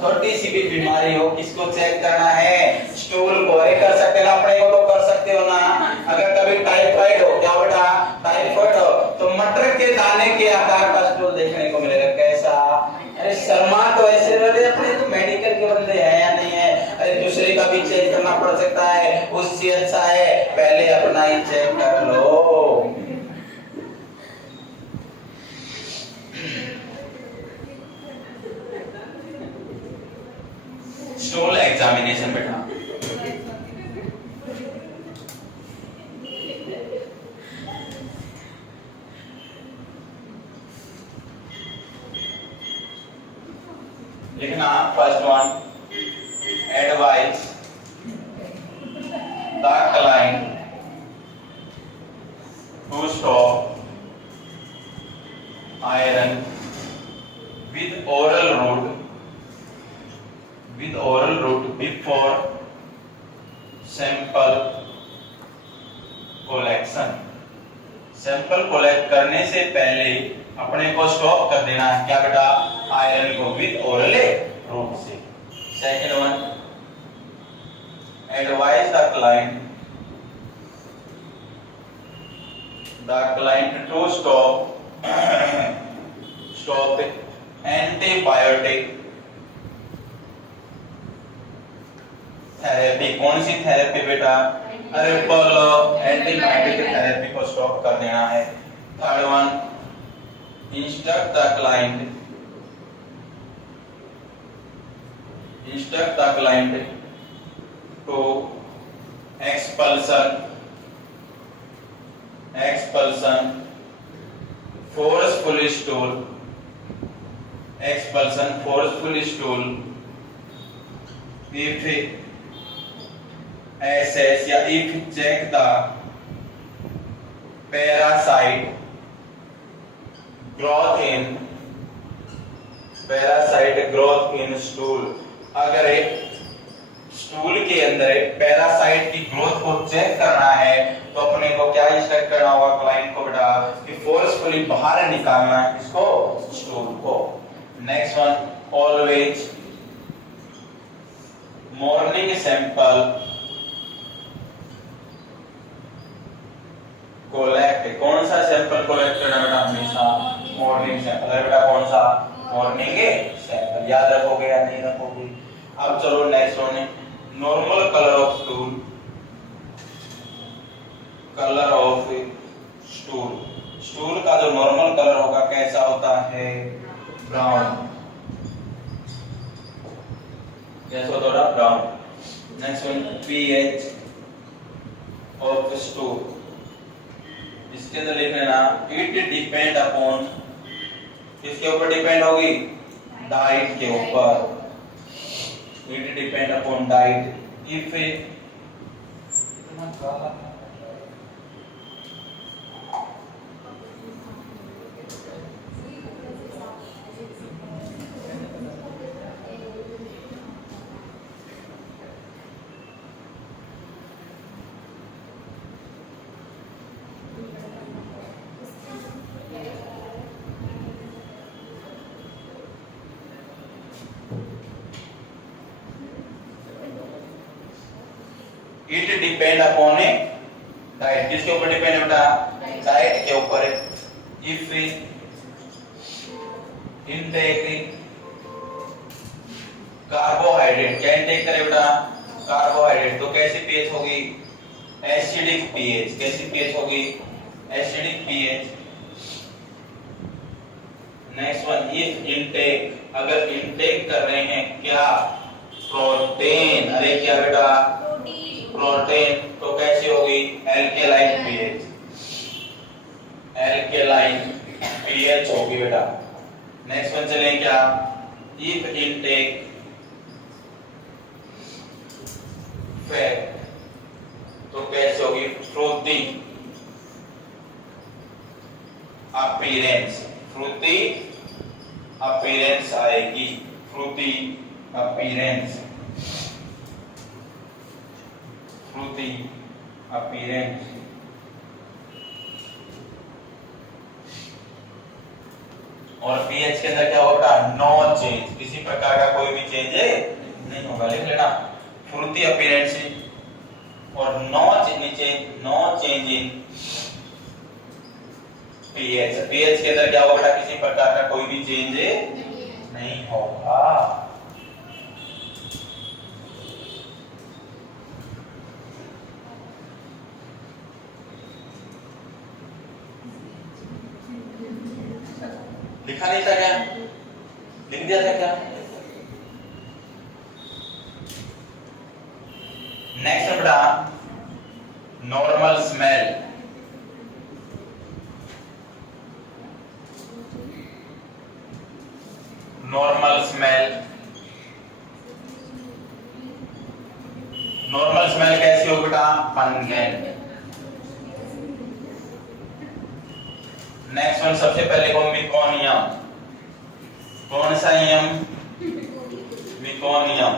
छोटी सी भी बीमारी हो, किसको चेक करना है? स्टूल को। कर सकते ना, अपने को तो कर सकते हो ना। अगर कभी टाइफाइड हो, क्या बेटा टाइफाइड हो, तो मटर के दाने के आकार का स्टूल देखने को मिलेगा। कैसा? अरे शर्मा तो ऐसे वाले अपने तो मेडिकल के बंदे हैं या नहीं है? अरे दूसरे का भी चेक करना पड़ सकता है, उससे अच्छा है पहले अपना ही चेक कर लो। स्टूल एग्जामिनेशन बेटा, लिखना। First one, advice the client to stop iron with oral route before sample collection। Sample collect करने से पहले अपने को स्टॉप कर देना है। क्या बेटा? आयरन को विद ओरल रूट से। Second one, advise the client to stop antibiotic therapy. कौन सी थेरेपी बेटा? अरे बोलो, एंटीबायोटिक थेरेपी को स्टॉप कर देना है। Third one, instruct the client to expulsion forceful stool if assess या if check the parasite growth in stool। अगर स्टूल के अंदर पैरासाइट की ग्रोथ को चेक करना है तो अपने को क्या इंस्ट्रक्ट करना होगा क्लाइंट को बेटा? कि फोर्सफुली बाहर निकालना है इसको, स्टूल को। Next one, always morning sample collect. कौन सा सैंपल कोलेक्ट करना बेटा? हमेशा मॉर्निंग सैंपल। बेटा कौन सा? Morning sample. याद रखोगे या नहीं रखोगे? अब चलो नेक्स्ट वन है normal colour of stool. Stool का जो नॉर्मल कलर होगा कैसा होता है? ब्राउन। कैसा होता है? Brown. Next one, pH of stool. इसके अंदर लिख लेना, इट डिपेंड अपॉन, किसके ऊपर डिपेंड होगी? डाइट के ऊपर। It depend upon diet. If it depend upon A diet. किसके ऊपर डिपेंड है बेटा? डाइट के ऊपर। इफ इनटेक कार्बोहाइड्रेट, क्या इनटेक करे बेटा? कार्बोहाइड्रेट। तो कैसी पीएच होगी? Acidic pH. कैसी पीएच होगी? Acidic pH. Next one, if intake, अगर इनटेक कर रहे हैं क्या? प्रोटीन। अरे क्या बेटा? प्रोटीन। तो कैसी होगी? Alkaline pH. एल्केलाइन पीएच होगी बेटा। नेक्स्ट वन चलें क्या? इफ इनटेक फैट, तो कैसे होगी? Frothy appearance. फ्रूटी अपीयरेंस आएगी। Frothy appearance. Frothy appearance. और पीएच के अंदर क्या होगा, नो चेंज, किसी प्रकार का कोई भी चेंज नहीं होगा। लिख लेना, फ्रूटी अपीयरेंस और no change in pH. PH के अंदर क्या होगा, किसी प्रकार का कोई भी चेंज नहीं होगा। लिखा नहीं था क्या, लिख दिया था क्या? नेक्स्ट बेटा, normal smell. Normal smell, normal smell कैसी हो बेटा, पंगेंट। नेक्स्ट वन, सबसे पहले कौन, मिकोनियम। कौन सा यम, meconium.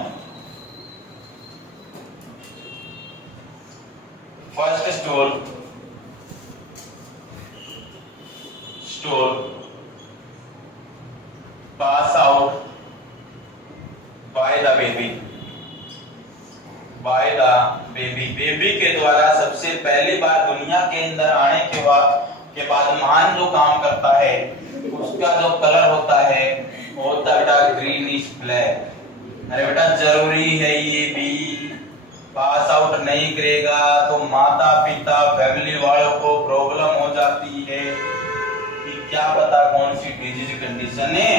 First stool, pass out by the baby, baby के द्वारा सबसे पहली बार दुनिया के अंदर आने के बाद महान जो काम करता है उसका जो कलर होता है वो होता है बेटा ग्रीनिश ब्लैक। अरे बेटा जरूरी है ये भी, पास आउट नहीं करेगा तो माता पिता फैमिली वालों को प्रॉब्लम हो जाती है कि क्या पता कौन सी डिजीज कंडीशन है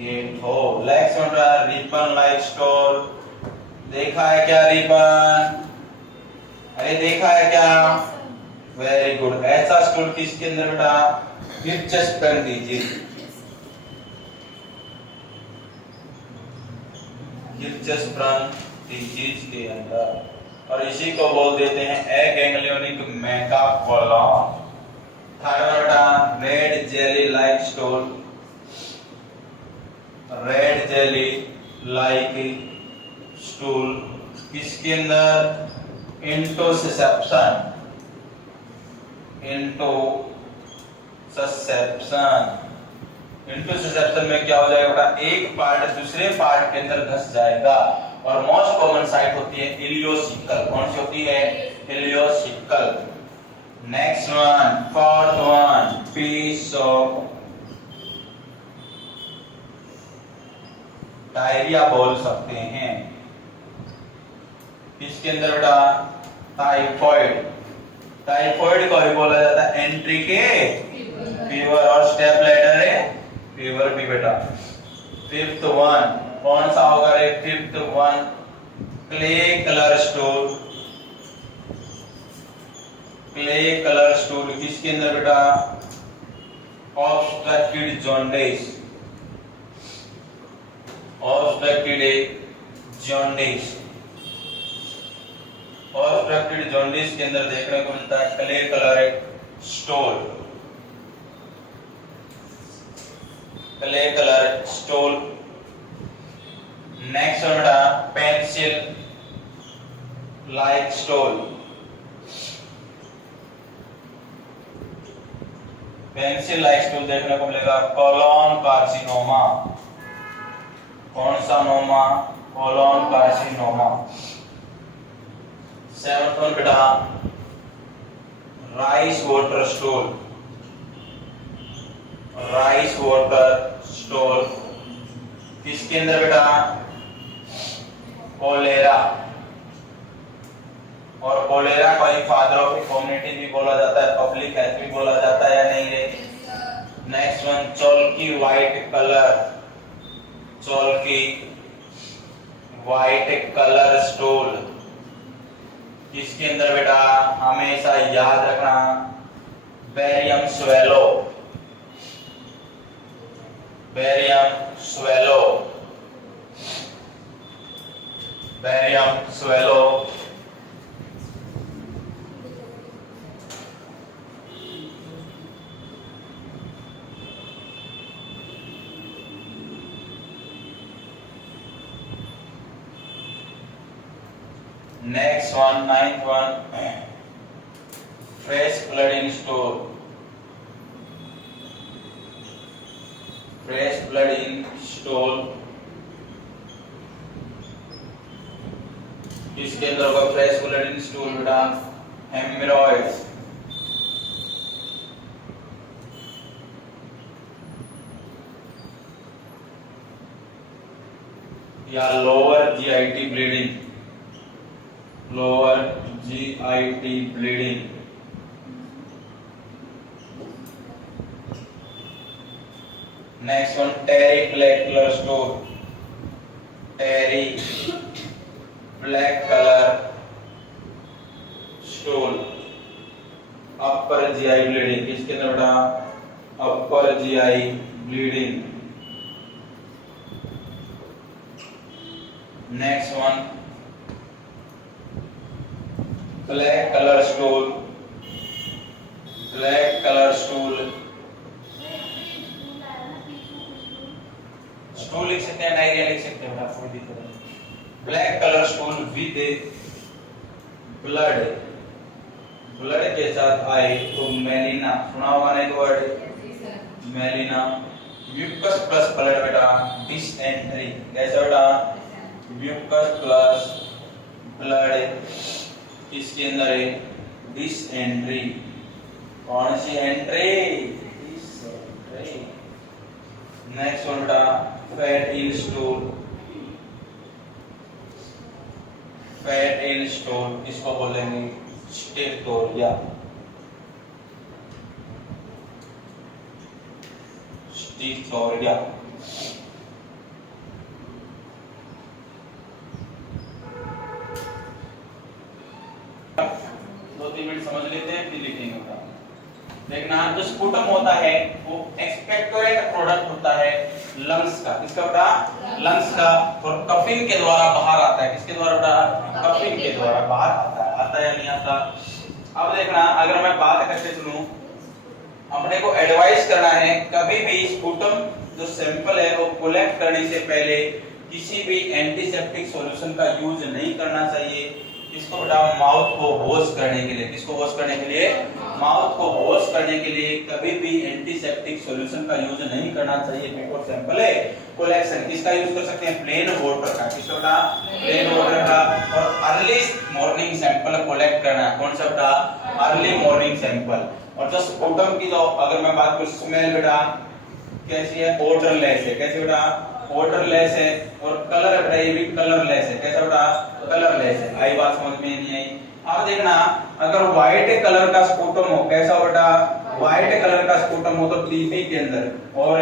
ये। तो लेक्स रिबन लाइक स्टोर, देखा है क्या रिबन, अरे देखा है क्या, वेरी गुड। ऐसा स्टूल किसके अंदर बेटा, हिरचस्पन डिजीज, हिरचस्पन डिजीज के अंदर, और इसी को बोल देते हैं एगैंग्लियोनिक मेगाकोलॉन। थर्ड बेटा, red jelly like stool, red jelly like stool किसके अंदर, इंटोसेप्शन, इंटोसेप्शन में क्या हो जाएगा बेटा, एक पार्ट दूसरे पार्ट के अंदर घस जाएगा। और मोस्ट कॉमन साइट होती है इलियोसिकल। कौन सी होती है, ileocaecal. Next one, fourth one, piece of diarrhoea बोल सकते हैं। इसके अंदर बेटा टाइफॉइड, टाइफॉइड को भी बोला जाता है एंट्रिके फीवर, और स्टेप लेटर फीवर भी बेटा। फिफ्थ वन कौन सा होगा रे, fifth one, clay colour stool, clay colour stool किसके अंदर बेटा, obstructed jaundice, obstructed jaundice, obstructed jaundice के अंदर देखने को मिलता है clay colour stool, clay colour stool. Next बेटा pencil like stool, pencil like stool देखने को मिलेगा कोलोन कार्सिनोमा। कौन सा नोमा, कोलोन कार्सिनोमा। सेवंथ वन बेटा rice water stool, rice water stool किसके अंदर बेटा, कोलेरा, और कोलेरा को ही फादर ऑफ कम्युनिटी भी बोला जाता है, पब्लिक हेल्थ भी बोला जाता है या नहीं रे। Next one chalky white colour, chalky white colour stool किसके अंदर बेटा, हमेशा याद रखना barium swallow, barium swallow, barium swallow. Next one, ninth one, fresh blood in store, fresh blood in stool, इसके अंदर होगा फ्रेश ब्लड इन स्टूल बेटा हेमरॉइड्स, या lower GIT bleeding, lower GIT bleeding, next one tarry black colour stone, tarry black colour stone, upper GI bleeding, किसके अंदर बेटा अपर GI bleeding, next one black colour stool, black colour stool, stool लिख सकते हैं diarrhoea लिख सकते हैं बेटा, कोई दिक्कत नहीं। Black colour stool with blood, blood के साथ आए तो मेलिना, सुना होगा नहीं तो word melaena, mucus plus blood बेटा डिसेंट्री, कैसा बेटा म्यूकस प्लस ब्लड, इसके अंदर है डिसेंट्री, कौन सी एंट्री डिसेंट्री, नेक्स्ट वन बेटा fat in stool, fat in stool, इसको बोलेंगे स्टेटोरिया, स्टेटोरिया, दो तीन मिनट समझ लेते हैं फिर लिखेंगे बेटा। देखना जो स्पुटम होता है वो एक्सपेक्टोरेट प्रोडक्ट होता है लंग्स का, किसका बेटा लंग्स का, और कफिन के द्वारा बाहर आता है, किसके द्वारा बेटा कफिन के द्वारा बाहर आता है या नहीं आता। अब देखना अगर मैं बात करते चलूं, अपने को एडवाइस करना है कभी भी स्पुटम जो सैंपल है वो कलेक्ट करने से पहले किसी भी एंटीसेप्टिक सॉल्यूशन का यूज नहीं करना चाहिए। इसको बेटा माउथ को वॉश करने के लिए, किसको वॉश करने के लिए माउथ को वॉश करने के लिए कभी भी एंटीसेप्टिक सॉल्यूशन का यूज नहीं करना चाहिए बिफोर सैंपल है कलेक्शन। किसका यूज कर सकते हैं प्लेन वाटर का, किसका बेटा प्लेन वाटर का, और अर्ली मॉर्निंग सैंपल कलेक्ट करना है, कौन सा बेटा अर्ली मॉर्निंग सैंपल। और जो स्पुटम की तो अगर मैं बात करूं स्मेल बेटा कैसी है ऑर्डरलेस है, कैसे बेटा ऑर्डरलेस है, और कलर बेटा ये भी कलरलेस है, कैसा बेटा कलरलेस है। आई बात समझ में नहीं आई। अब देखना अगर व्हाइट कलर का स्पुटम हो, कैसा बेटा व्हाइट कलर का स्पुटम हो तो टीबी के अंदर और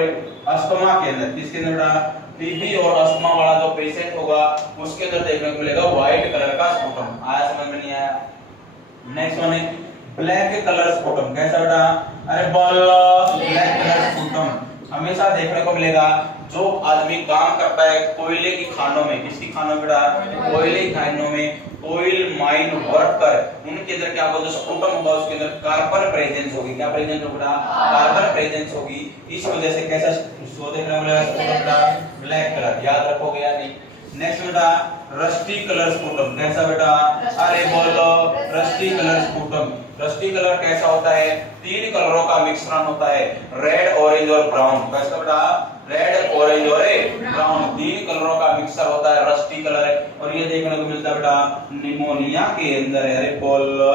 अस्थमा के अंदर, किसके अंदर बेटा टीबी और अस्थमा वाला जो पेशेंट होगा उसके अंदर देखने को मिलेगा व्हाइट कलर का स्पुटम। आया समझ में नहीं आया। नेक्स्ट वन है ब्लैक कलर स्पुटम, कैसा बेटा अरे बोलो ब्लैक कलर स्पुटम हमेशा देखने को मिलेगा जो आदमी काम करता है कोयले की खानों में, किसकी खानों में बेटा कोयले की खानों में, ऑयल माइन वर्कर, उनके अंदर क्या होगा जो स्पुटम होगा उसके अंदर कार्बन प्रेजेंस होगी, क्या प्रेजेंस होगा कार्बन प्रेजेंस होगी। इस वजह से कैसा शो देखने को मिलेगा बेटा ब्लैक कलर, याद रखोगे या नहीं। नेक्स्ट बेटा रस्टी कलर स्पुटम, कैसा बेटा अरे बोलो rusty colour sputum. Rusty colour कैसा होता है तीन कलरों का मिश्रण होता है रेड ऑरेंज और ब्राउन, कैसा बेटा रेड ऑरेंज और ब्राउन तीन कलरों का मिक्सर होता है रस्टी कलर है। और ये देखने को मिलता है बेटा निमोनिया के अंदर है, अरे बोलो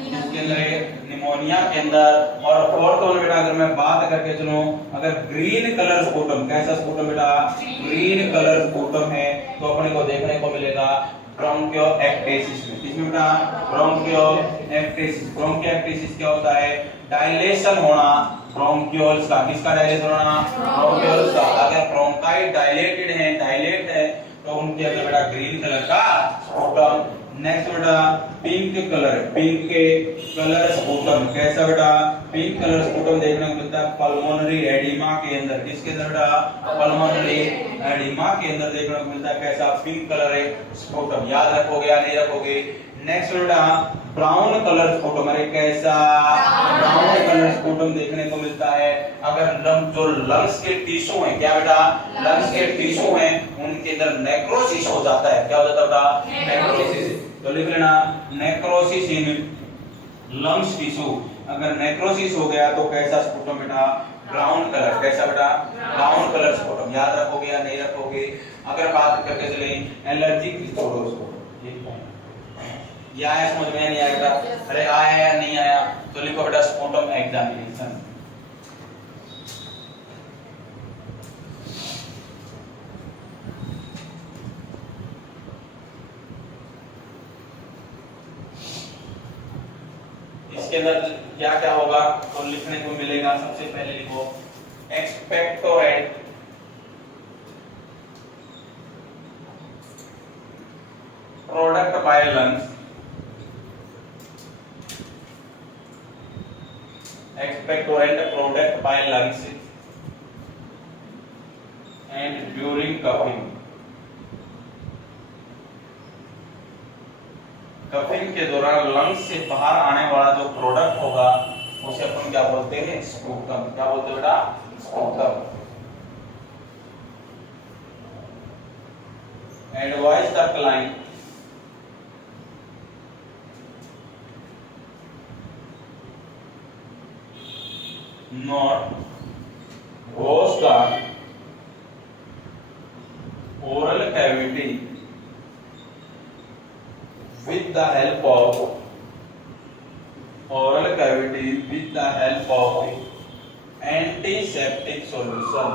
इसके अंदर है निमोनिया के अंदर। और फोर्थ वन बेटा अगर मैं बात करके चलूं अगर ग्रीन कलर स्पुटम, कैसा स्पुटम बेटा ग्रीन कलर स्पुटम है तो अपने को देखने को मिलेगा ब्रोंकियोएक्टेसिस में, किसमें बेटा ब्रोंकियोएक्टेसिस। ब्रोंकियोएक्टेसिस क्या होता है डायलेशन होना ब्रोंक्यूल्स का, किसका डायलेशन होना ब्रोंक्यूल्स का। अगर ब्रोंकाई डायलेटेड है डायलेट है तो उनके अंदर बेटा ग्रीन कलर का स्पुटम। नेक्स्ट बेटा पिंक कलर, पिंक के कलर स्पुटम, कैसा बेटा पिंक कलर स्पुटम देखने को मिलता है पल्मोनरी एडिमा के अंदर, किसके अंदर बेटा पल्मोनरी एडिमा के अंदर देखने को मिलता है कैसा पिंक कलर है स्पुटम। याद रखोगे या नहीं रखोगे। नेक्स्ट बेटा ब्राउन कलर स्पुटम, अरे कैसा ब्राउन कलर स्पुटम देखने को मिलता है अगर जो लंग्स के टिश्यू है, क्या बेटा लंग्स के टिश्यू है उनके अंदर नेक्रोसिस हो जाता है, क्या हो जाता है बेटा नेक्रोसिस। तो लिख लेना नेक्रोसिस इन लंग्स टिश्यू। अगर नेक्रोसिस हो गया तो कैसा स्पुटम बेटा? Brown colour. कैसा बेटा? Brown colour sputum. याद रखोगे या नहीं रखोगे? अगर बात करते चले एलर्जी की, छोड़ो उसको, ये आया समझ में? नहीं आएगा? अरे आया या नहीं आया? तो लिखो बेटा स्पुटम एग्जामिनेशन। इसके अंदर क्या क्या होगा तो लिखने को मिलेगा। सबसे पहले लिखो expectorant product by lungs, expectorant product by lungs and during coughing। Coughing के दौरान लंग्स से बाहर आने वाला जो प्रोडक्ट होगा उसे अपन क्या बोलते हैं? स्पूटम। क्या बोलते हैं बेटा? Sputum. Advise the client not wash the oral cavity with the help of antiseptic solution,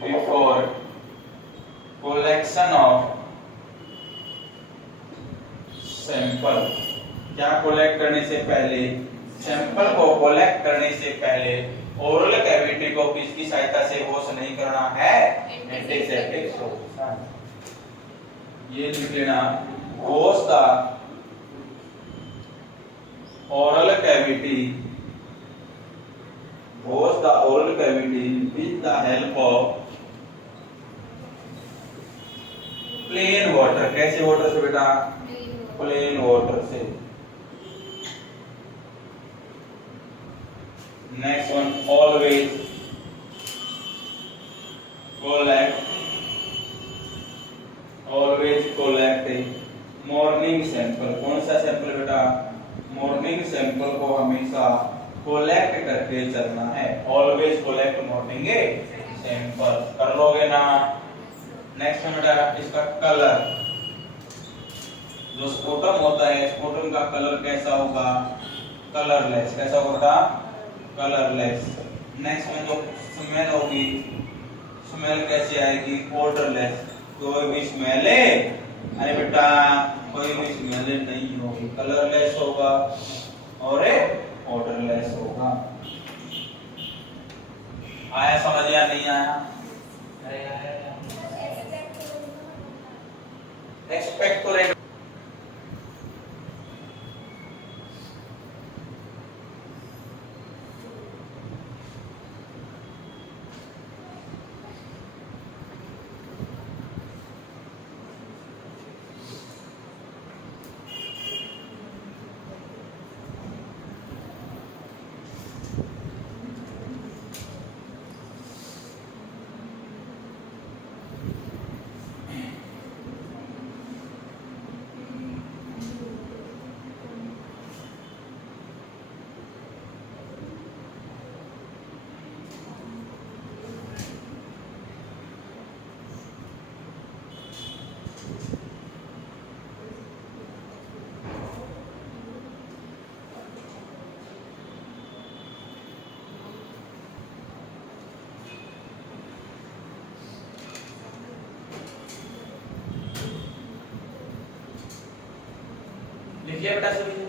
before collection of sample. क्या कलेक्ट करने से पहले? सैंपल को कलेक्ट करने से पहले ओरल कैविटी को किसकी सहायता से वॉश नहीं करना है? Antiseptic solution. ये लिख लेना, wash the oral cavity with the help of plain water. कैसे वाटर से बेटा? प्लेन वाटर से। Next one, always collect morning sample. कौन सा सैंपल बेटा? मॉर्निंग सैंपल को हमेशा कोलेक्ट करके चलना है। Always collect morning sample. कर लोगे ना? नेक्स्ट बेटा इसका कलर, जो स्पुटम होता है स्पुटम का कलर कैसा होगा? कलरलेस। कैसा होगा? कलरलेस। नेक्स्ट में जो स्मेल होगी, स्मेल कैसी आएगी? ऑडरलेस। कोई भी स्मेल है? अरे बेटा कोई भी स्मेल नहीं होगी, कलरलेस होगा और ऑडरलेस होगा। आया समझ या नहीं आया? एक्सपेक्टोरेंट लिखिए बेटा सभी।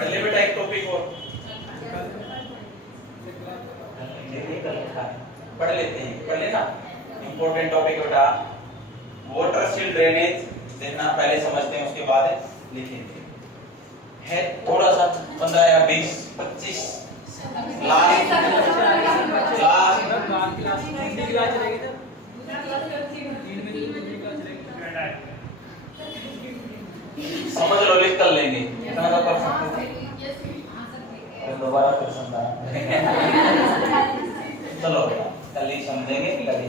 पढ़ ले बेटा एक टॉपिक और पढ़ लेते हैं, पढ़ लेना इंपॉर्टेंट टॉपिक बेटा वाटर स्टिल ड्रेनेज देखना, पहले समझते हैं उसके बाद लिखेंगे। है थोड़ा सा 15 या 20 25 लास्ट समझ लो, लिख कर लेंगे इतना तो कर सकते हैं। दोबारा फिर समझाना चलो बेटा कल ही समझेंगे कल ही।